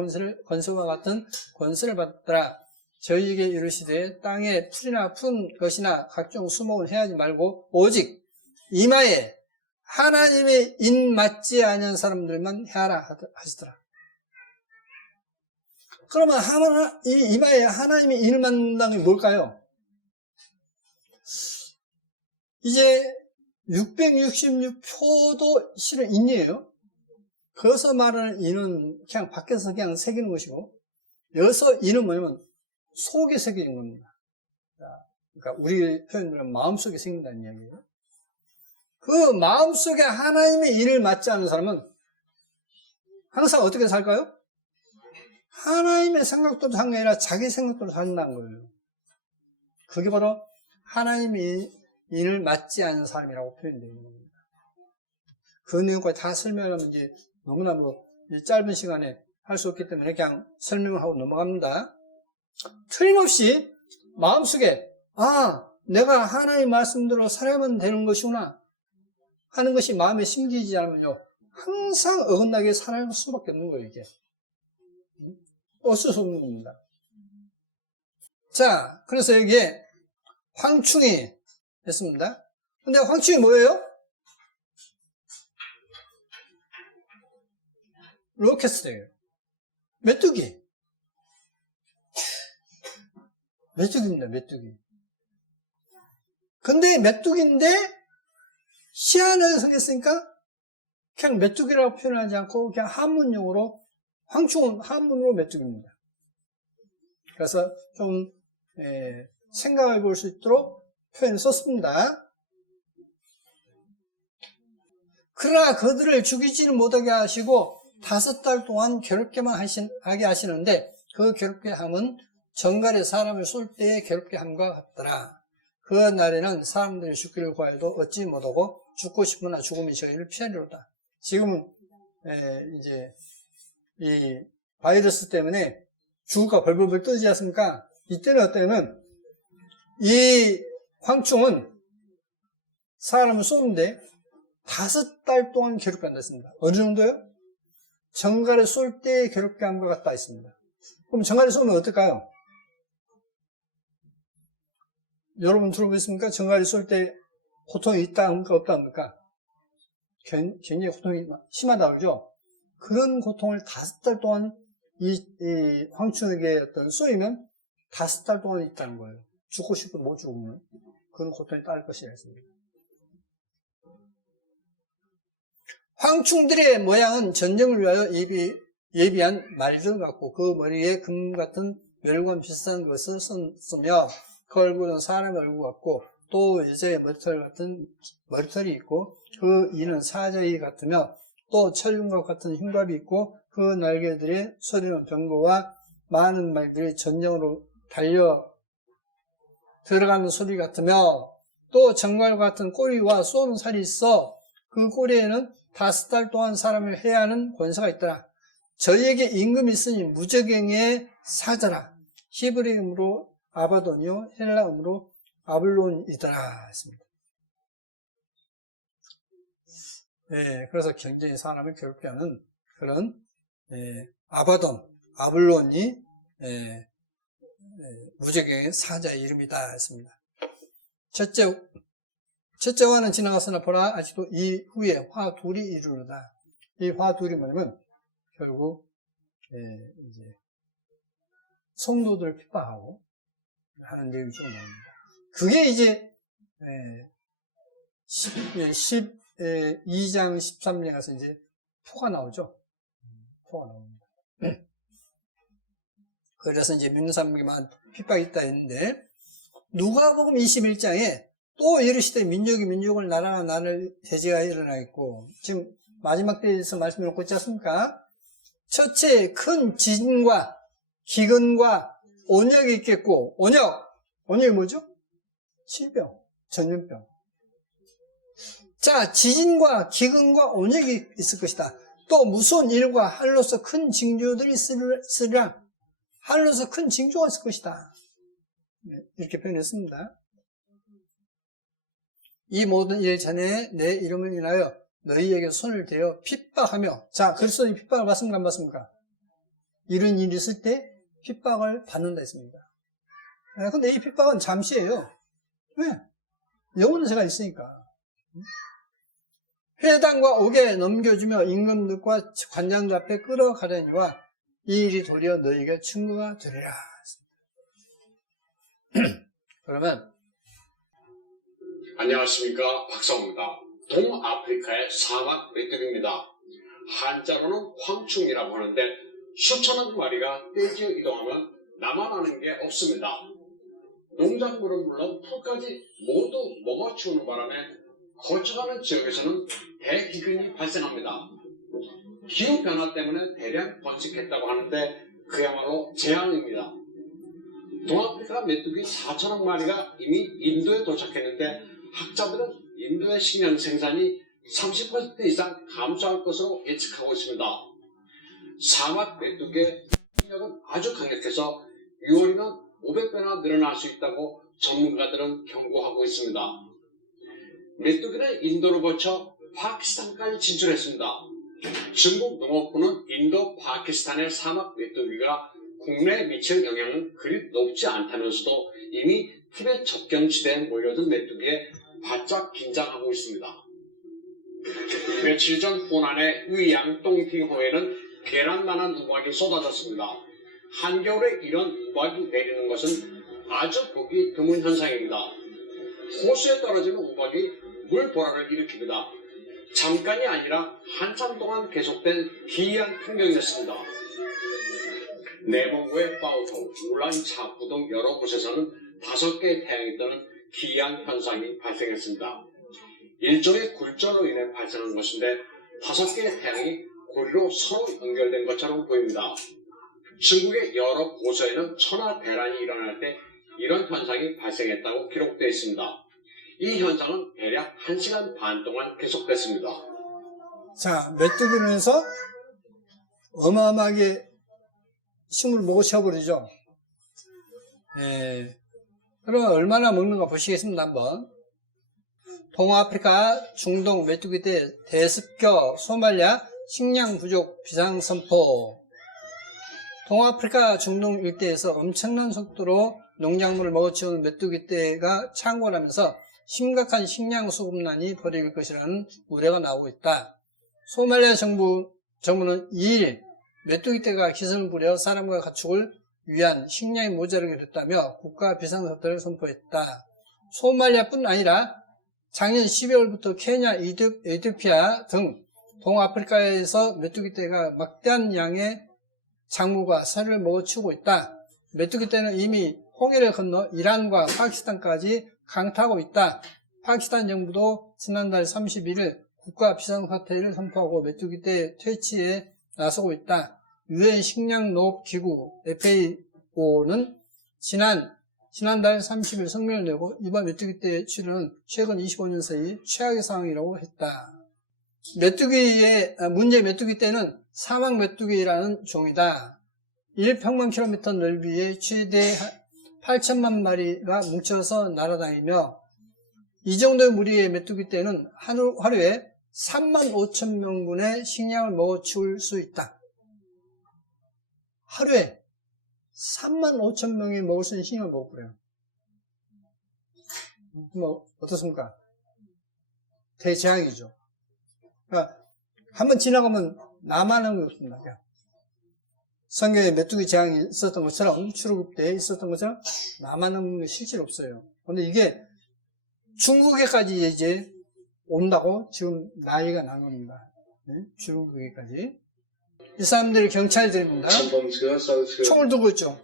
권세와 같은 권세를 받더라. 저희에게 이르시되 땅에 풀이나 푼 것이나 각종 수목을 해하지 말고 오직 이마에 하나님의 인 맞지 않은 사람들만 해하라 하시더라. 그러면 이 이마에 하나님의 인을 맞는다는 게 뭘까요? 이제 666표도 실은 인이에요. 거기서 말하는 인은 그냥 밖에서 그냥 새기는 것이고, 여기서 인은 뭐냐면 속에 새기는 겁니다. 그러니까 우리 표현으로 마음속에 새긴다는 이야기예요. 그 마음속에 하나님의 인을 맞지 않는 사람은 항상 어떻게 살까요? 하나님의 생각대로 사는 게 아니라 자기 생각대로 산다는 거예요. 그게 바로 하나님의 인을 맞지 않는 사람이라고 표현되는 겁니다. 그 내용까지 다 설명하면 이제 너무나 짧은 시간에 할 수 없기 때문에 그냥 설명을 하고 넘어갑니다. 틀림없이 마음속에 내가 하나님의 말씀대로 살아야만 되는 것이구나 하는 것이 마음에 심기지 않으면요, 항상 어긋나게 살아갈 수밖에 없는 거예요. 이게 어쩔 수 없는 겁니다. 자, 그래서 여기에 황충이 됐습니다. 근데 황충이 뭐예요? 로켓스예요. 메뚜기입니다. 메뚜기. 근데 메뚜기인데 시안을 생겼으니까 그냥 메뚜기라고 표현하지 않고 그냥 한문용어로, 황충은 한문으로 메뚜기입니다. 그래서 좀 생각해 볼 수 있도록 표현을 썼습니다. 그러나 그들을 죽이지는 못하게 하시고 5달 동안 괴롭게만 하게 하시는데, 그 괴롭게 함은 정갈의 사람을 쏠 때에 괴롭게 함과 같더라. 그 날에는 사람들이 죽기를 구하여도 얻지 못하고 죽고 싶으나 죽음이 저희를 피하리로다. 지금은 이제 이 바이러스 때문에 죽을까 벌벌벌 떨지 않습니까? 이때는 어때면 이 황충은 사람을 쏘는데 5달 동안 괴롭게 한다 했습니다. 어느 정도요? 정갈에 쏠 때 괴롭게 함과 같다 했습니다. 그럼 정갈에 쏘면 어떨까요? 여러분 들어보셨습니까? 정갈에 쏠 때 고통이 있다 합니까? 없다 합니까? 굉장히 고통이 심하다 그러죠? 그런 고통을 5달 동안 이 황충에게 쏘이면 5달 동안 있다는 거예요. 죽고 싶어도 못 죽으면 그런 고통이 따를 것이라 했습니다. 황충들의 모양은 전쟁을 위하여 예비한 말들 같고, 그 머리에 금 같은 멸관 비슷한 것을 쓰며, 그 얼굴은 사람의 얼굴 같고, 또 여자의 머리털 같은 머리털이 있고, 그 이는 사자의 같으며, 또 철륜과 같은 흉갑이 있고, 그 날개들의 소리는 병거와 많은 말들이 전쟁으로 달려 들어가는 소리 같으며, 또 정갈과 같은 꼬리와 쏘는 살이 있어 그 꼬리에는 5달 동안 사람을 해야 하는 권세가 있더라. 저희에게 임금이 있으니 무적행의 사자라. 히브리음으로 아바돈이요 헬라음으로 아블론이더라 했습니다. 그래서 굉장히 사람을 괴롭게 하는 그런 아바돈, 아블론이 무적행의 사자의 이름이다 했습니다. 첫째 화는 지나갔으나 보라 아직도 이 후에 화 둘이 이르르다. 이 화 둘이 뭐냐면 결국 이제 성도들을 핍박하고 하는 내용이 좀 나옵니다. 그게 이제 12장 13장에 가서 이제 포가 나오죠. 포가 나옵니다. 그래서 이제 믿는 사람에게만 핍박이 있다 했는데, 누가복음 21장에 또 이르시되 민족이 민족을 나라가 나라를 대제가 일어나겠고, 지금 마지막 때에서 말씀을 놓고 있지 않습니까? 첫째 큰 지진과 기근과 온역이 있겠고, 온역이 뭐죠? 질병, 전염병. 자, 지진과 기근과 온역이 있을 것이다. 또 무서운 일과 하늘로서 큰 징조들이 있으리라. 하늘로서 큰 징조가 있을 것이다. 이렇게 표현했습니다. 이 모든 일 전에 내 이름을 인하여 너희에게 손을 대어 핍박하며, 자, 그리스도인이 핍박을 받습니까? 안 받습니까? 이런 일이 있을 때 핍박을 받는다 했습니다. 근데 이 핍박은 잠시예요. 왜? 영원한 세가 있으니까. 회당과 옥에 넘겨주며 임금들과 관장들 앞에 끌어가려니와 이 일이 도리어 너희에게 증거가 되리라. 그러면 안녕하십니까, 박사입니다. 동아프리카의 사막 메뚜기입니다. 한자로는 황충이라고 하는데 수천억 마리가 떼지어 이동하면 남아나는 게 없습니다. 농작물은 물론 풀까지 모두 먹어치우는 바람에 거쳐가는 지역에서는 대기근이 발생합니다. 기후변화 때문에 대량 번식했다고 하는데 그야말로 재앙입니다. 동아프리카 메뚜기 4천억 마리가 이미 인도에 도착했는데 학자들은 인도의 식량 생산이 30% 이상 감소할 것으로 예측하고 있습니다. 사막 메뚜기의 생명력은 아주 강력해서 6월이면 500배나 늘어날 수 있다고 전문가들은 경고하고 있습니다. 메뚜기는 인도를 거쳐 파키스탄까지 진출했습니다. 중국 농업부는 인도, 파키스탄의 사막 메뚜기가 국내에 미칠 영향은 그리 높지 않다면서도 이미 티베트 접경지대에 몰려든 메뚜기에 바짝 긴장하고 있습니다. 며칠 전 호난의 위양동팅호에는 계란만한 우박이 쏟아졌습니다. 한겨울에 이런 우박이 내리는 것은 아주 보기 드문 현상입니다. 호수에 떨어지는 우박이 물보라를 일으킵니다. 잠깐이 아니라 한참 동안 계속된 기이한 풍경이었습니다. 내몽고의 파우토, 울란차프 등 여러 곳에서는 5개의 태양이 뜨는 기이한 현상이 발생했습니다. 일종의 굴절로 인해 발생한 것인데 5개의 태양이 고리로 서로 연결된 것처럼 보입니다. 중국의 여러 고서에는 천하 대란이 일어날 때 이런 현상이 발생했다고 기록되어 있습니다. 이 현상은 대략 1시간 반 동안 계속됐습니다. 자, 메뚜기로 해서 어마어마하게 식물을 먹어치워버리죠. 그러면 얼마나 먹는가 보시겠습니다. 한번. 동아프리카 중동 메뚜기 대습교 소말리아 식량 부족 비상선포. 동아프리카 중동 일대에서 엄청난 속도로 농작물을 먹어치우는 메뚜기 떼가 창궐하면서 심각한 식량 수급난이 벌어질 것이라는 우려가 나오고 있다. 소말리아 정부는 2일 메뚜기 떼가 기승을 부려 사람과 가축을 위한 식량이 모자라게 됐다며 국가 비상사태를 선포했다. 소말리아뿐 아니라 작년 12월부터 케냐, 에티오피아 등 동아프리카에서 메뚜기 떼가 막대한 양의 작물과 쌀을 먹어치우고 있다. 메뚜기 떼는 이미 홍해를 건너 이란과 파키스탄까지 강타하고 있다. 파키스탄 정부도 지난달 31일 국가 비상사태를 선포하고 메뚜기 떼 퇴치에 나서고 있다. 유엔 식량농업기구 FAO는 지난달 30일 성명을 내고 이번 메뚜기 떼 치료는 최근 25년 사이 최악의 상황이라고 했다. 문제 메뚜기 떼는 사막 메뚜기라는 종이다. 1평방킬로미터 넓이에 최대 8천만 마리가 뭉쳐서 날아다니며 이 정도의 무리의 메뚜기 떼는 하루에 3만 5천 명분의 식량을 먹어치울 수 있다. 하루에 3만 5천 명이 먹을 수 있는 식량을 먹어버려요. 뭐 어떻습니까? 대재앙이죠. 그러니까 한번 지나가면 남아는 게 없습니다. 성경에 메뚜기 재앙이 있었던 것처럼 출애굽 때 있었던 것처럼 남아는 게 실제로 없어요. 근데 이게 중국에까지 이제 온다고 지금 난리가 난 겁니다. 주름 거기까지. 이 사람들이 경찰들입니다. 총을 들고 있죠.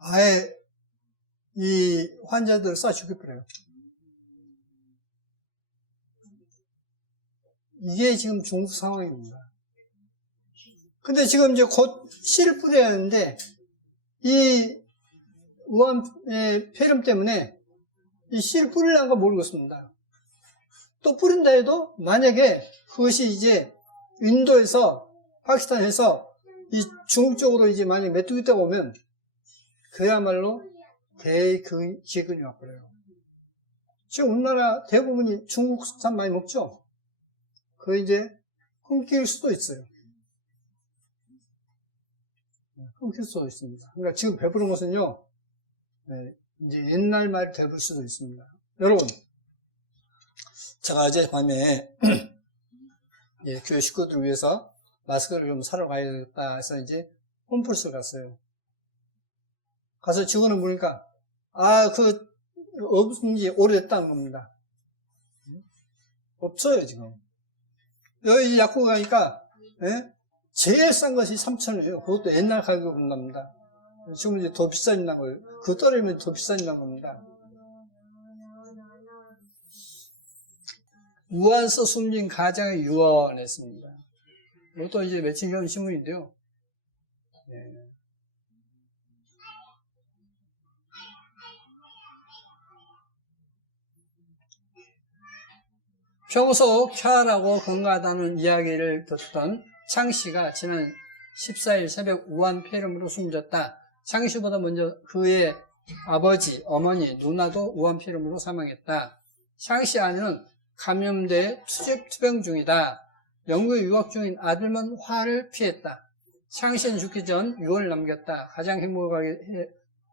아예 이 환자들을 쏴 죽여버려요. 이게 지금 중국 상황입니다. 근데 지금 이제 곧 씨를 뿌려야 하는데, 이 우한의 폐렴 때문에 이 씨를 뿌리려는 거 모르겠습니다. 또 뿌린다 해도 만약에 그것이 이제 인도에서, 파키스탄에서 이 중국 쪽으로 이제 만약에 메뚜기 떼가 오면 그야말로 대기근이 와버려요. 지금 우리나라 대부분이 중국산 많이 먹죠? 그거 이제 끊길 수도 있어요. 끊길 수도 있습니다. 그러니까 지금 배부른 것은요, 이제 옛날 말이 되볼 수도 있습니다. 여러분, 제가 어제 밤에 교회 식구들을 위해서 마스크를 좀 사러 가야겠다 해서 이제 홈플스를 갔어요. 가서 직원을 물으니까, 없은 지 오래됐다는 겁니다. 없어요, 지금. 여기 약국 가니까, 제일 싼 것이 3,000원이에요. 그것도 옛날 가격으로 본답니다. 지금 이제 더 비싸진다는 거예요. 그거 떨어지면 더 비싸진다는 겁니다. 우한서 숨진 가장을 유언했습니다. 이것도 이제 며칠 전 신문인데요. 평소 쾌활하고 건강하다는 이야기를 듣던 창 씨가 지난 14일 새벽 우한 폐렴으로 숨졌다. 창 씨보다 먼저 그의 아버지, 어머니, 누나도 우한 폐렴으로 사망했다. 창 씨 아내는 감염돼 투병 중이다. 영국에 유학 중인 아들만 화를 피했다. 창 씨는 죽기 전 6월 남겼다. 가장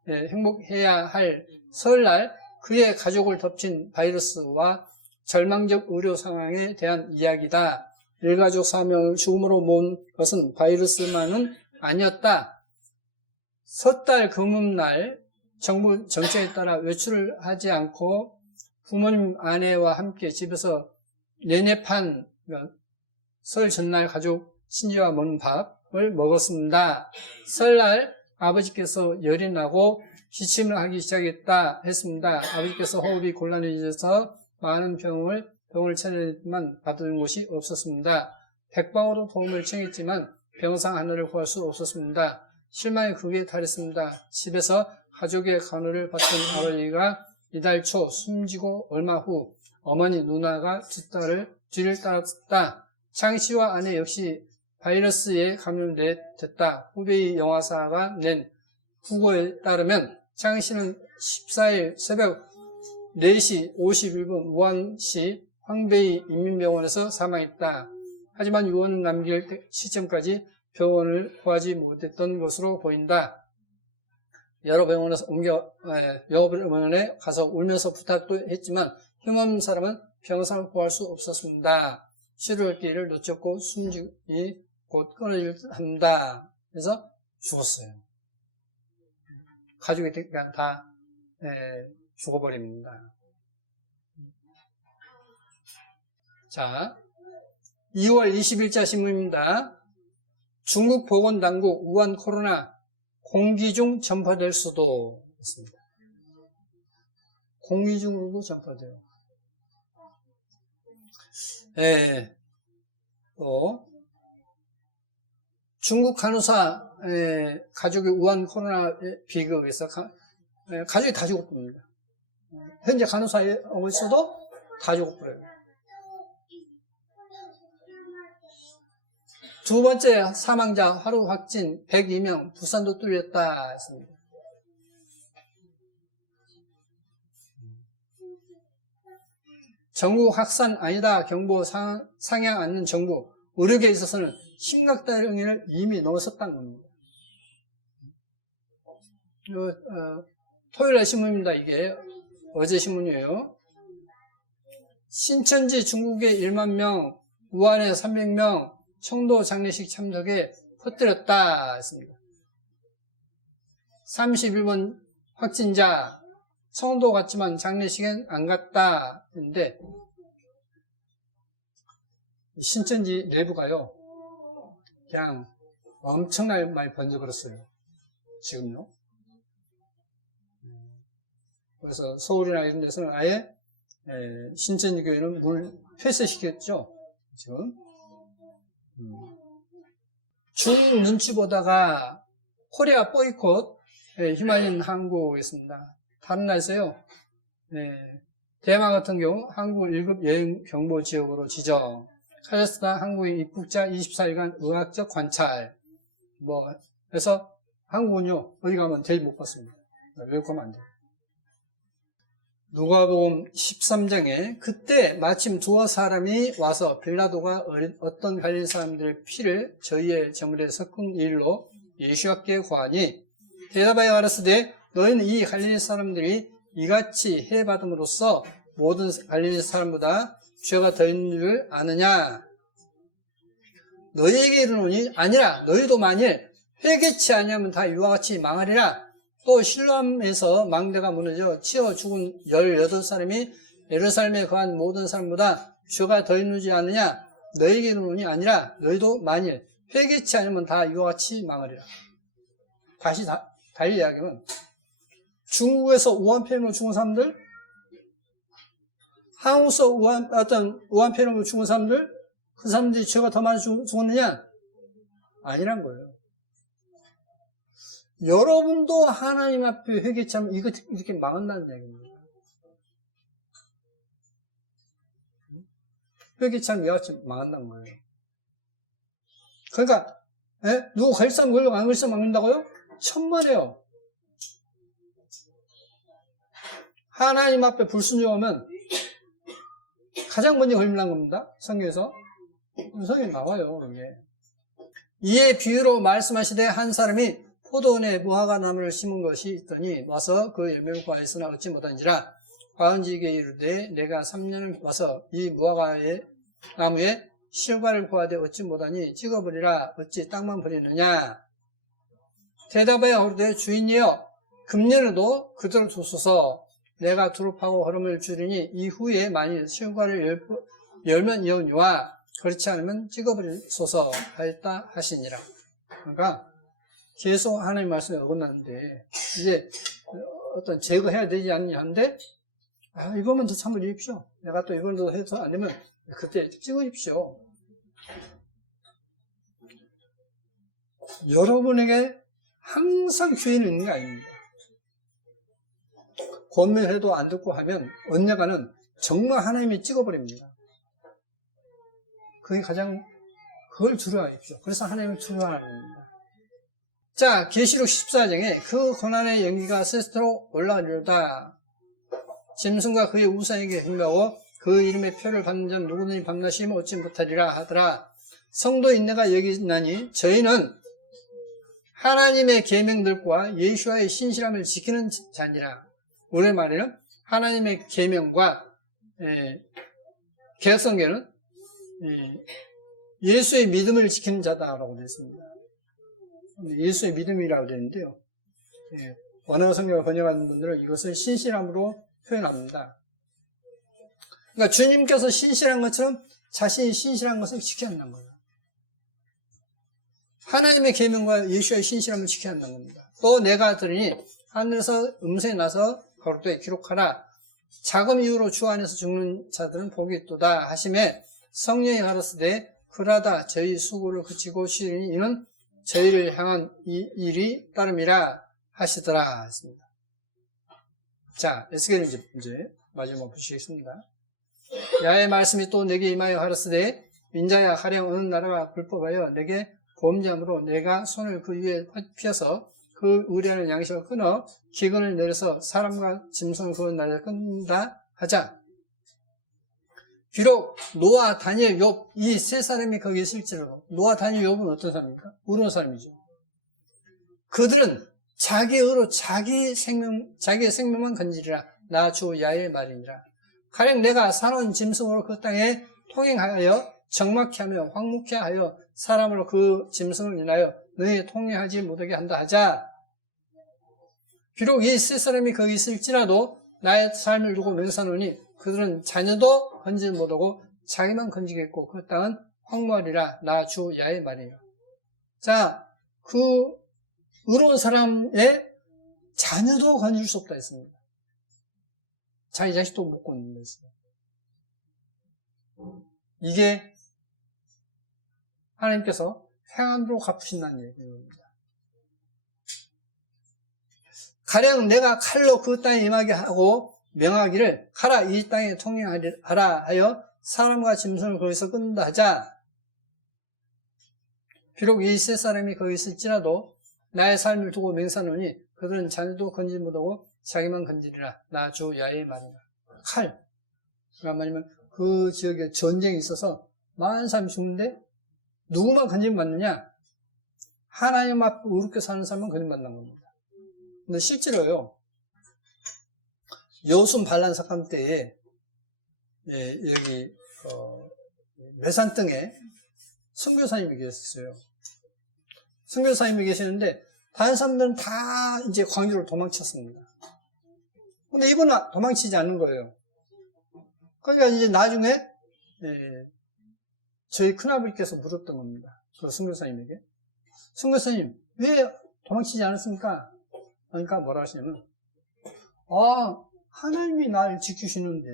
행복해야 할 설날 그의 가족을 덮친 바이러스와 절망적 의료 상황에 대한 이야기다. 일가족 4명을 죽음으로 모은 것은 바이러스만은 아니었다. 섣달 금음날 정부 정책에 따라 외출을 하지 않고 부모님 아내와 함께 집에서 내내판 설 전날 가족 친지와 먹는 밥을 먹었습니다. 설날 아버지께서 열이 나고 기침을 하기 시작했다 했습니다. 아버지께서 호흡이 곤란해져서 많은 병을 찾았지만 받은 곳이 없었습니다. 백방으로 도움을 청했지만 병상 하나를 구할 수 없었습니다. 실망의 극에 달했습니다. 집에서 가족의 간호를 받던 아버지가 이달 초 숨지고 얼마 후 어머니 누나가 뒤를 따랐다. 창 씨와 아내 역시 바이러스에 감염됐다. 후베이 영화사가 낸 후보에 따르면 창 씨는 14일 새벽 4시 51분 우한시 황베이 인민병원에서 사망했다. 하지만 유언을 남길 시점까지 병원을 구하지 못했던 것으로 보인다. 여러 병원에 가서 울면서 부탁도 했지만 힘없는 사람은 병상을 구할 수 없었습니다. 치료할 기회를 놓쳤고 숨이 곧 끊어질 듯합니다. 그래서 죽었어요. 가족이 그냥 다 죽어버립니다. 자, 2월 20일자 신문입니다. 중국 보건당국 우한 코로나 공기 중 전파될 수도 있습니다. 공기 중으로도 전파돼요. 또 중국 간호사 가족이 우한 코로나 비극에서 가족이 다 죽었답니다. 현재 간호사에 있어도 다 죽어버려요. 두 번째 사망자 하루 확진 102명, 부산도 뚫렸다 했습니다. 전국 확산 아니다 경보 상향 않는 정부, 의료계에 있어서는 심각다령을 이미 넘어섰다는 겁니다. 토요일날 신문입니다. 이게 어제 신문이에요. 신천지 중국에 1만 명, 우한에 300명, 청도 장례식 참석에 퍼뜨렸다 했습니다. 31번 확진자, 청도 갔지만 장례식엔 안 갔다 했는데, 신천지 내부가요, 그냥 엄청나게 많이 번져버렸어요. 지금요. 그래서 서울이나 이런 데서는 아예 신천지 교회는 문을 폐쇄시켰죠. 지금. 중국 눈치 보다가 코리아 보이콧에 휘말린 한국이었습니다. 다른 나라에서요. 대만 같은 경우 한국을 1급 여행 경보 지역으로 지정. 카자흐스탄 한국인 입국자 24일간 의학적 관찰. 그래서 한국은요, 어디 가면 제일 못 봤습니다. 외국 가면 안 돼요. 누가복음 13장에 그때 마침 두어 사람이 와서 빌라도가 어떤 갈릴리 사람들의 피를 저희의 제물에 섞은 일로 예수께 구하니 대답하여 가라사대 너희는 이 갈릴리 사람들이 이같이 해받음으로써 모든 갈릴리 사람보다 죄가 더 있는 줄 아느냐? 너희에게 이르노니 아니라 너희도 만일 회개치 아니하면 다 이와 같이 망하리라. 또 실로암에서 망대가 무너져 치어 죽은 18사람이 예루살렘에 거한 모든 사람보다 죄가 더 있는지 아느냐? 너희에게 이르노니 아니라 너희도 만일 회개치 않으면 다 이와 같이 망하리라. 다시 달리 이야기하면 중국에서 우한폐렴으로 죽은 사람들, 한국에서 우한폐렴으로 죽은 사람들, 그 사람들이 죄가 더 많이 죽었느냐? 아니란 거예요. 여러분도 하나님 앞에 회개치 않으면 이렇게 망한다는 얘기입니다. 회개치 않으면 이와 같이 망한다는 거예요. 그러니까 누구 갈 사람 걸려고 안 갈 사람 망한다고요? 천만에요. 하나님 앞에 불순종하면 가장 먼저 걸린다는 겁니다. 성경에서. 성경에 나와요. 이게. 이에 비유로 말씀하시되 한 사람이 포도원에 무화과 나무를 심은 것이 있더니 와서 그 열매를 구하였으나 얻지 못한지라 과은지에게 이르되 내가 3년을 와서 이 무화과 나무에 실과를 구하되 얻지 못하니 찍어버리라 어찌 땅만 버리느냐. 대답하여 가로되 주인이여 금년에도 그대로 두소서 내가 두루 파고 걸음을 줄이니 이후에 만일 실과를 열면 이오니와 그렇지 않으면 찍어버리소서 하였다 하시니라. 그러니까 계속 하나님 말씀에 어긋났는데 이제 어떤 제거해야 되지 않느냐 하는데 이것만 더 참아 주십시오. 내가 또 이걸 더 해서 안 되면 그때 찍으십시오. 여러분에게 항상 기회는 있는 게 아닙니다. 권면해도 안 듣고 하면 언젠가는 정말 하나님이 찍어버립니다. 그걸 두려워하십시오. 그래서 하나님을 두려워하는 겁니다. 자, 계시록 14장에 그 고난의 연기가 스스로 올라가리로다. 짐승과 그의 우상에게 행하고 그 이름의 표를 받는 자는 누구든지 밤낮이 얻지 못하리라 하더라. 성도인 내가 여기 있나니 저희는 하나님의 계명들과 예수와의 신실함을 지키는 자니라. 우리 말에는 하나님의 계명과 개혁성경은 예수의 믿음을 지키는 자다라고 되어 있습니다. 예수의 믿음이라고 되어 있는데요. 원어 성경을 번역하는 분들은 이것을 신실함으로 표현합니다. 그러니까 주님께서 신실한 것처럼 자신이 신실한 것을 지켜야 한다는 거예요. 하나님의 계명과 예수의 신실함을 지켜야 한다는 겁니다. 또 내가 들으니 하늘에서 음성이 나서 거룩되게 기록하라. 자금 이후로 주 안에서 죽는 자들은 복이 있도다 하심에 성령이 가라사대 그러다 저희 수고를 그치고 쉬리니 이는 저희를 향한 이 일이 따름이라 하시더라 했습니다. 자, 에스겔 이제 마지막 보시겠습니다. 야의 말씀이 또 내게 임하여 가라사대 인자야 가령 어느 나라가 불법하여 내게 범죄함으로 내가 손을 그 위에 펴서 그 의뢰하는 양식을 끊어 기근을 내려서 사람과 짐승을 그 나라에 끊는다 하자. 비록 노아, 다니엘, 욥 이 세 사람이 거기 있을지라도 노아, 다니엘, 욥은 어떤 사람입니까? 의로운 사람이죠. 그들은 자기 의로 자기의 생명만 건지리라. 나 주 야의 말이니라. 가령 내가 사나운 짐승으로 그 땅에 통행하여 적막케 하며 황무케 하여 사람으로 그 짐승을 인하여 너희 통행하지 못하게 한다 하자. 비록 이 세 사람이 거기 있을지라도 나의 삶을 두고 맹세하노니 그들은 자녀도 건지지 못하고 자기만 건지겠고 그 땅은 황무하리라. 나 주 야의 말이니라. 자, 그 의로운 사람의 자녀도 건질 수 없다 했습니다. 자기 자식도 못 건진다 했습니다. 이게 하나님께서 행함으로 갚으신다는 얘기입니다. 가령 내가 칼로 그 땅에 임하게 하고 명하기를 가라 이 땅에 통행하라 하여 사람과 짐승을 거기서 끊는다 하자. 비록 이 세 사람이 거기 있을지라도 나의 삶을 두고 맹세하노니 그들은 자녀도 건지지 못하고 자기만 건지리라. 나 주 야의 말이라. 칼. 그러니까 말하면 그 지역에 전쟁이 있어서 많은 사람이 죽는데 누구만 건지면 받느냐? 하나님 앞에 의롭게 사는 사람만 건지면 받는 겁니다. 근데 실제로요. 여순 반란 사건 때에 여기 매산등에 선교사님이 계셨어요. 선교사님이 계시는데 다른 사람들은 다 이제 광주로 도망쳤습니다. 근데 이분은 도망치지 않는 거예요. 그러니까 이제 나중에 저희 큰아버지께서 물었던 겁니다. 그 선교사님에게. 선교사님 왜 도망치지 않았습니까? 그러니까 뭐라 하시냐면 하나님이 나를 지키시는데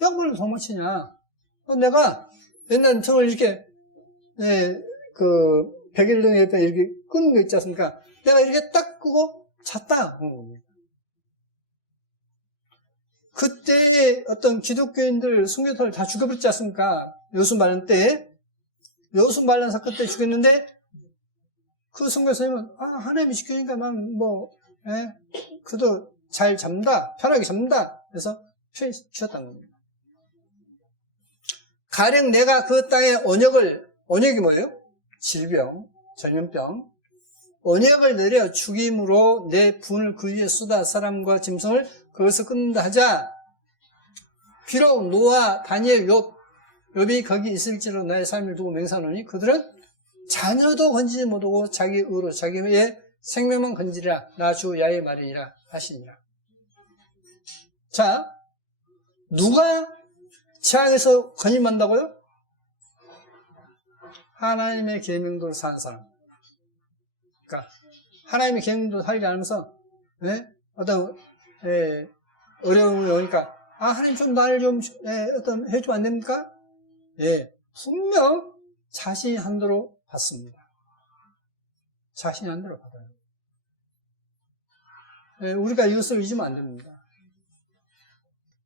왜 뭘 도망치냐? 내가 옛날 저걸 이렇게 그 백일등 옆에 이렇게 끄는 거 있지 않습니까? 내가 이렇게 딱 끄고 잤다. 그때 어떤 기독교인들 순교자를 다 죽여버렸지 않습니까? 여순 반란 때. 여순 반란 사건 때 죽였는데 그 선교사님은 하나님이 지키니까 그도 잘 잡는다. 편하게 잡는다. 그래서 쉬었다는 겁니다. 가령 내가 그 땅에 언역이 뭐예요? 질병, 전염병, 언역을 내려 죽임으로 내 분을 그 위에 쏟아 사람과 짐승을 거기서 끊는다 하자. 비록 노아, 다니엘, 욥이 거기 있을지라도 나의 삶을 두고 맹세하노니 그들은 자녀도 건지지 못하고 자기 의로 자기의 생명만 건지리라. 나 주 야의 말이니라 하시니라. 자, 누가 재앙에서 건짐한다고요? 하나님의 계명대로 사는 사람. 그러니까 하나님의 계명대로 살지 않으면서 어떤 어려움이 오니까 하나님 좀 나를 좀 해주면 안 됩니까? 분명 자신이 한 대로 받습니다. 자신이 한 대로 받아요. 우리가 이것을 잊으면 안 됩니다.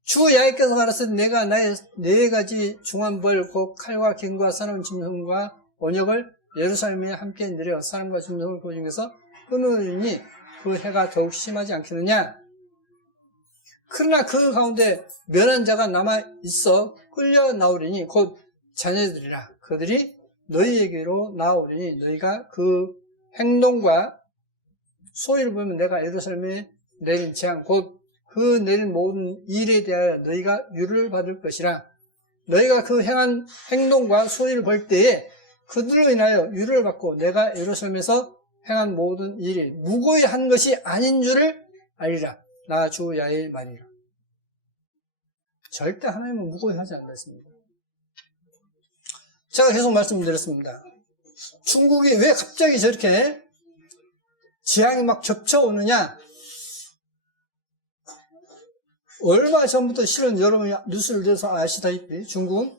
주 야훼께서 말하시되 내가 나의 4가지 중한 벌 곧 칼과 갱과 사나운 짐승과 언역을 예루살렘에 함께 내려 사람과 짐승을 그 중에서 끊으니 그 해가 더욱 심하지 않겠느냐. 그러나 그 가운데 면한 자가 남아 있어 끌려 나오리니 곧 자녀들이라. 그들이 너희에게로 나오리니 너희가 그 행동과 소위를 보면 내가 예루살렘에 내린 재앙 곧 그 내린 모든 일에 대하여 너희가 유를 받을 것이라. 너희가 그 행한 행동과 소위를 볼 때에 그들로 인하여 유를 받고 내가 예루살렘에서 행한 모든 일이 무고히 한 것이 아닌 줄을 알리라. 나 주 야의 말이라. 절대 하나님은 무고히 하지 않는다 했습니다. 제가 계속 말씀드렸습니다. 중국이 왜 갑자기 저렇게 재앙이 막 겹쳐오느냐? 얼마 전부터 실은 여러분이 뉴스를 들어서 아시다시피 중국은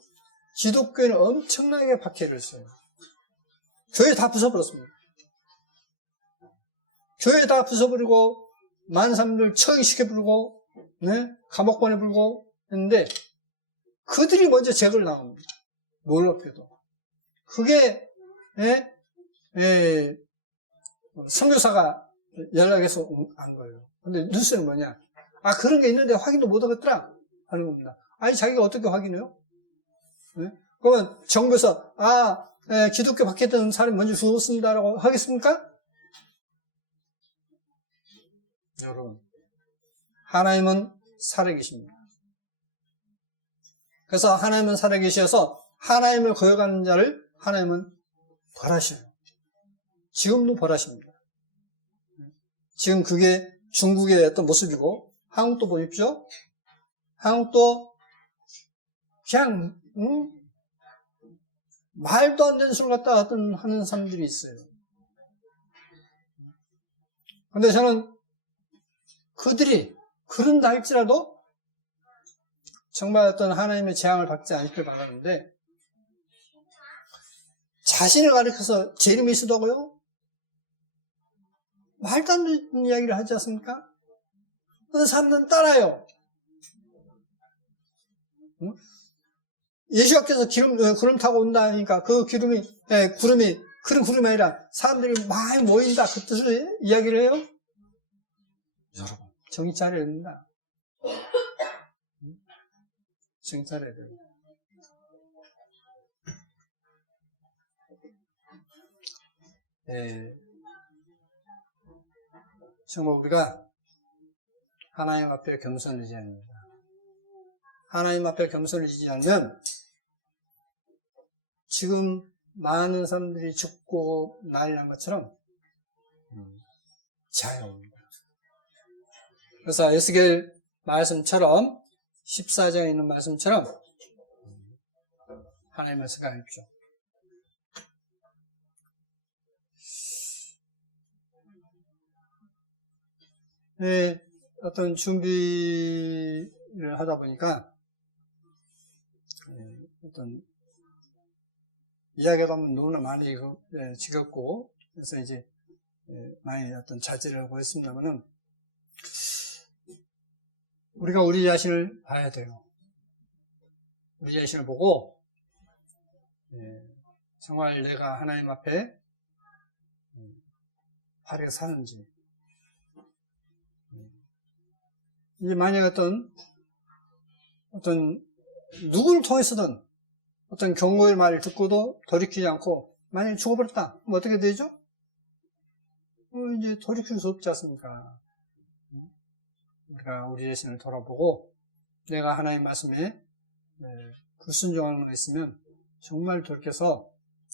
기독교인을 엄청나게 박해를 했어요. 교회 다 부숴버렸습니다. 교회 다 부숴버리고 많은 사람들 처형시켜버리고 감옥 보내버리고 했는데 그들이 먼저 죄를 나옵니다. 놀랍게도. 그게 선교사가 연락해서 안 거예요. 근데 뉴스는 뭐냐? 아, 그런 게 있는데 확인도 못 하겠더라 하는 겁니다. 아니, 자기가 어떻게 확인해요? 그러면 정부에서 기독교 박해했던 사람이 먼저 죽었습니다라고 하겠습니까? 여러분, 하나님은 살아계십니다. 그래서 하나님은 살아계셔서 하나님을 거역하는 자를 하나님은 벌하셔요. 지금도 벌하십니다. 지금 그게 중국의 어떤 모습이고, 한국도 보십시오. 한국도 그냥 말도 안 되는 소리 갖다 하는 사람들이 있어요. 근데 저는 그들이 그런다 할지라도 정말 어떤 하나님의 재앙을 받지 않길 바라는데, 자신을 가리켜서 제 이름이 있으다고요? 말도 안 되는 이야기를 하지 않습니까? 그래서 사람들은 따라요. 예수께서 구름 타고 온다 하니까 그 구름이 그런 구름이 아니라 사람들이 많이 모인다, 그 뜻을 이야기를 해요? 여러분, 정신 차려야 됩니다. 정신 차려야 돼요. 정말 우리가 하나님 앞에 겸손을 지어야 합니다. 하나님 앞에 겸손을 지지 않으면 지금 많은 사람들이 죽고 난리 난 것처럼 자유입니다. 그래서 에스겔 말씀처럼 14장에 있는 말씀처럼 하나님을 생각하십시오. 어떤 준비를 하다 보니까 어떤 이야기하다 보면 너무나 많이 지겹고, 그래서 이제 많이 어떤 자제를 하고 했습니다만은, 우리가 우리 자신을 봐야 돼요. 우리 자신을 보고 정말 내가 하나님 앞에 바르게 사는지, 이제 만약 어떤 누구를 통해서든 어떤 경고의 말을 듣고도 돌이키지 않고 만약에 죽어버렸다, 그럼 어떻게 되죠? 이제 돌이킬 수 없지 않습니까? 우리가 우리 자신을 돌아보고 내가 하나님 말씀에 불순종하는 거 있으면 정말 돌이켜서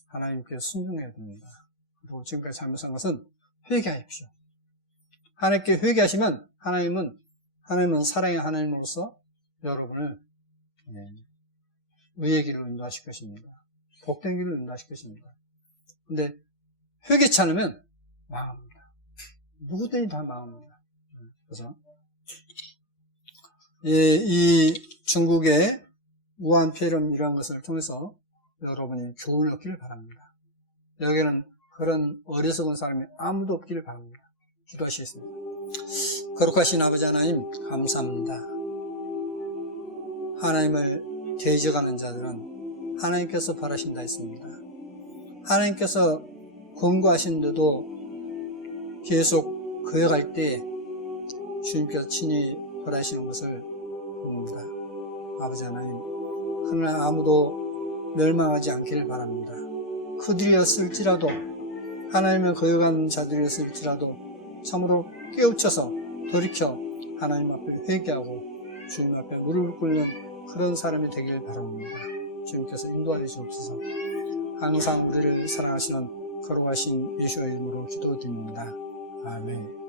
하나님께 순종해야 됩니다. 그리고 지금까지 잘못한 것은 회개하십시오. 하나님께 회개하시면 하나님은 사랑의 하나님으로서 여러분을 의의 길을 인도하실 것입니다. 복된 길을 인도하실 것입니다. 근데 회개치 않으면 망합니다. 누구든지 다 망합니다. 그래서 이 중국의 우한 폐렴 이러한 것을 통해서 여러분이 교훈을 얻기를 바랍니다. 여기에는 그런 어리석은 사람이 아무도 없기를 바랍니다. 기도하시겠습니다. 거룩하신 아버지 하나님, 감사합니다. 하나님을 대적하는 자들은 하나님께서 벌하신다 했습니다. 하나님께서 권고하신데도 계속 거역할 때 주님께서 친히 벌하시는 것을 봅니다. 아버지 하나님, 그러나 아무도 멸망하지 않기를 바랍니다. 그들이었을지라도, 하나님을 거역하는 자들이었을지라도 참으로 깨우쳐서 돌이켜 하나님 앞에 회개하고 주님 앞에 무릎을 꿇는 그런 사람이 되길 바랍니다. 주님께서 인도하여 주옵소서. 항상 우리를 사랑하시는 거룩하신 예수의 이름으로 기도드립니다. 아멘.